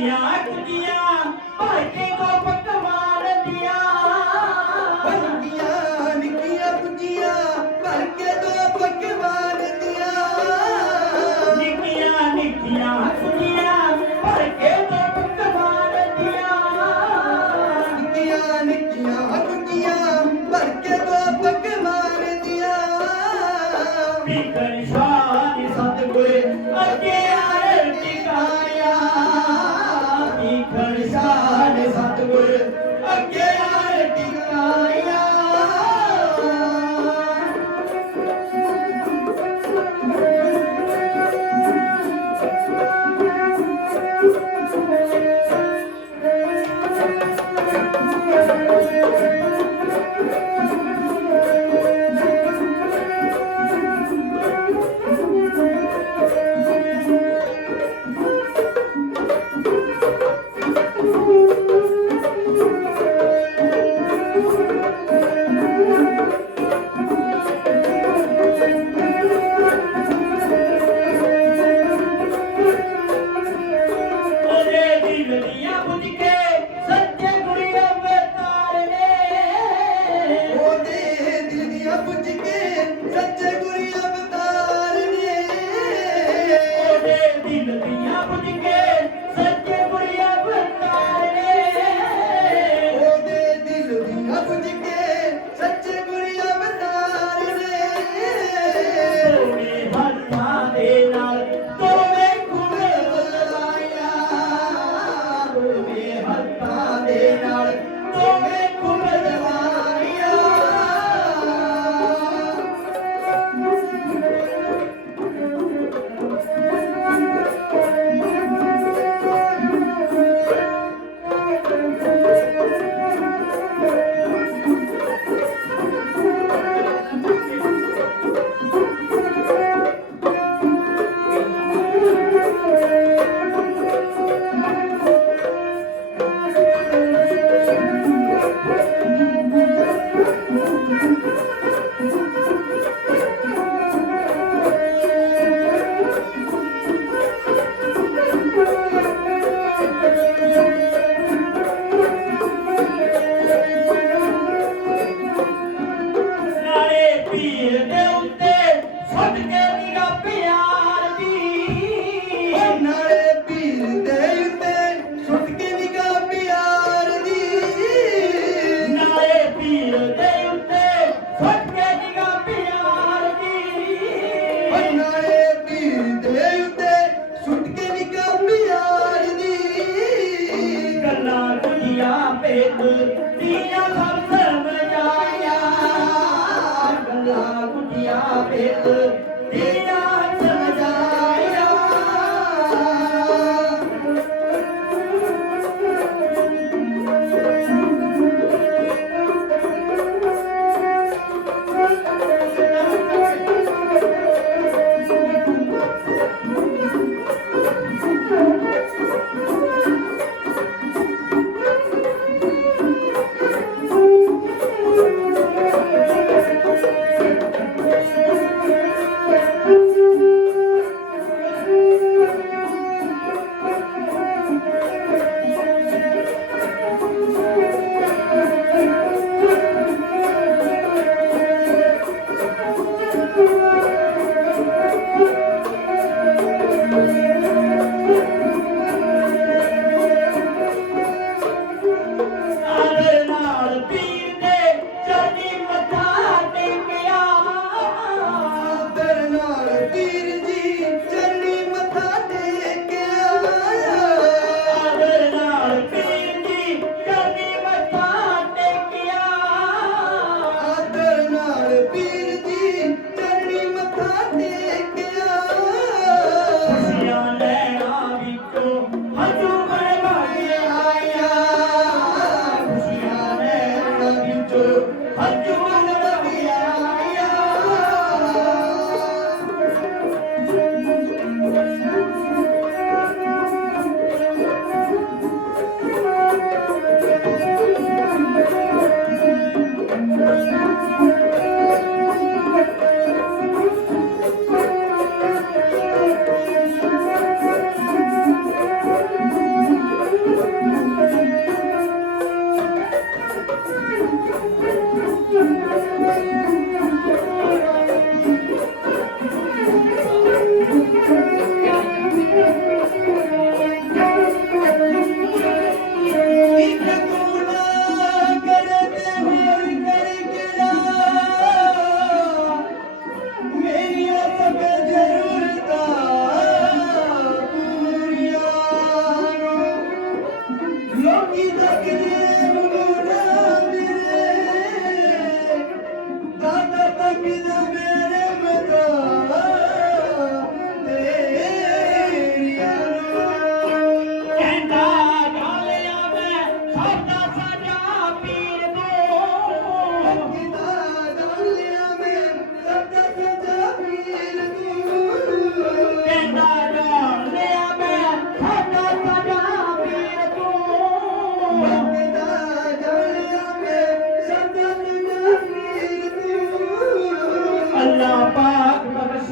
निकिया कुजिया भर के दो पकवान दिया निकिया कुजिया भर के दो पकवान दिया निकिया निकिया कुजिया भर के दो पकवान दिया निकिया कुजिया भर के दो पकवान दिया बिकन शान सतगुर अगे आरती गाया बिकन शान सतगुर अगे आरती गाया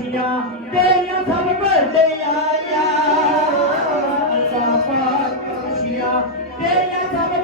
खुशियां तेरियां सब बड़ियां अल्लाह पाक खुशियां तेरियां सब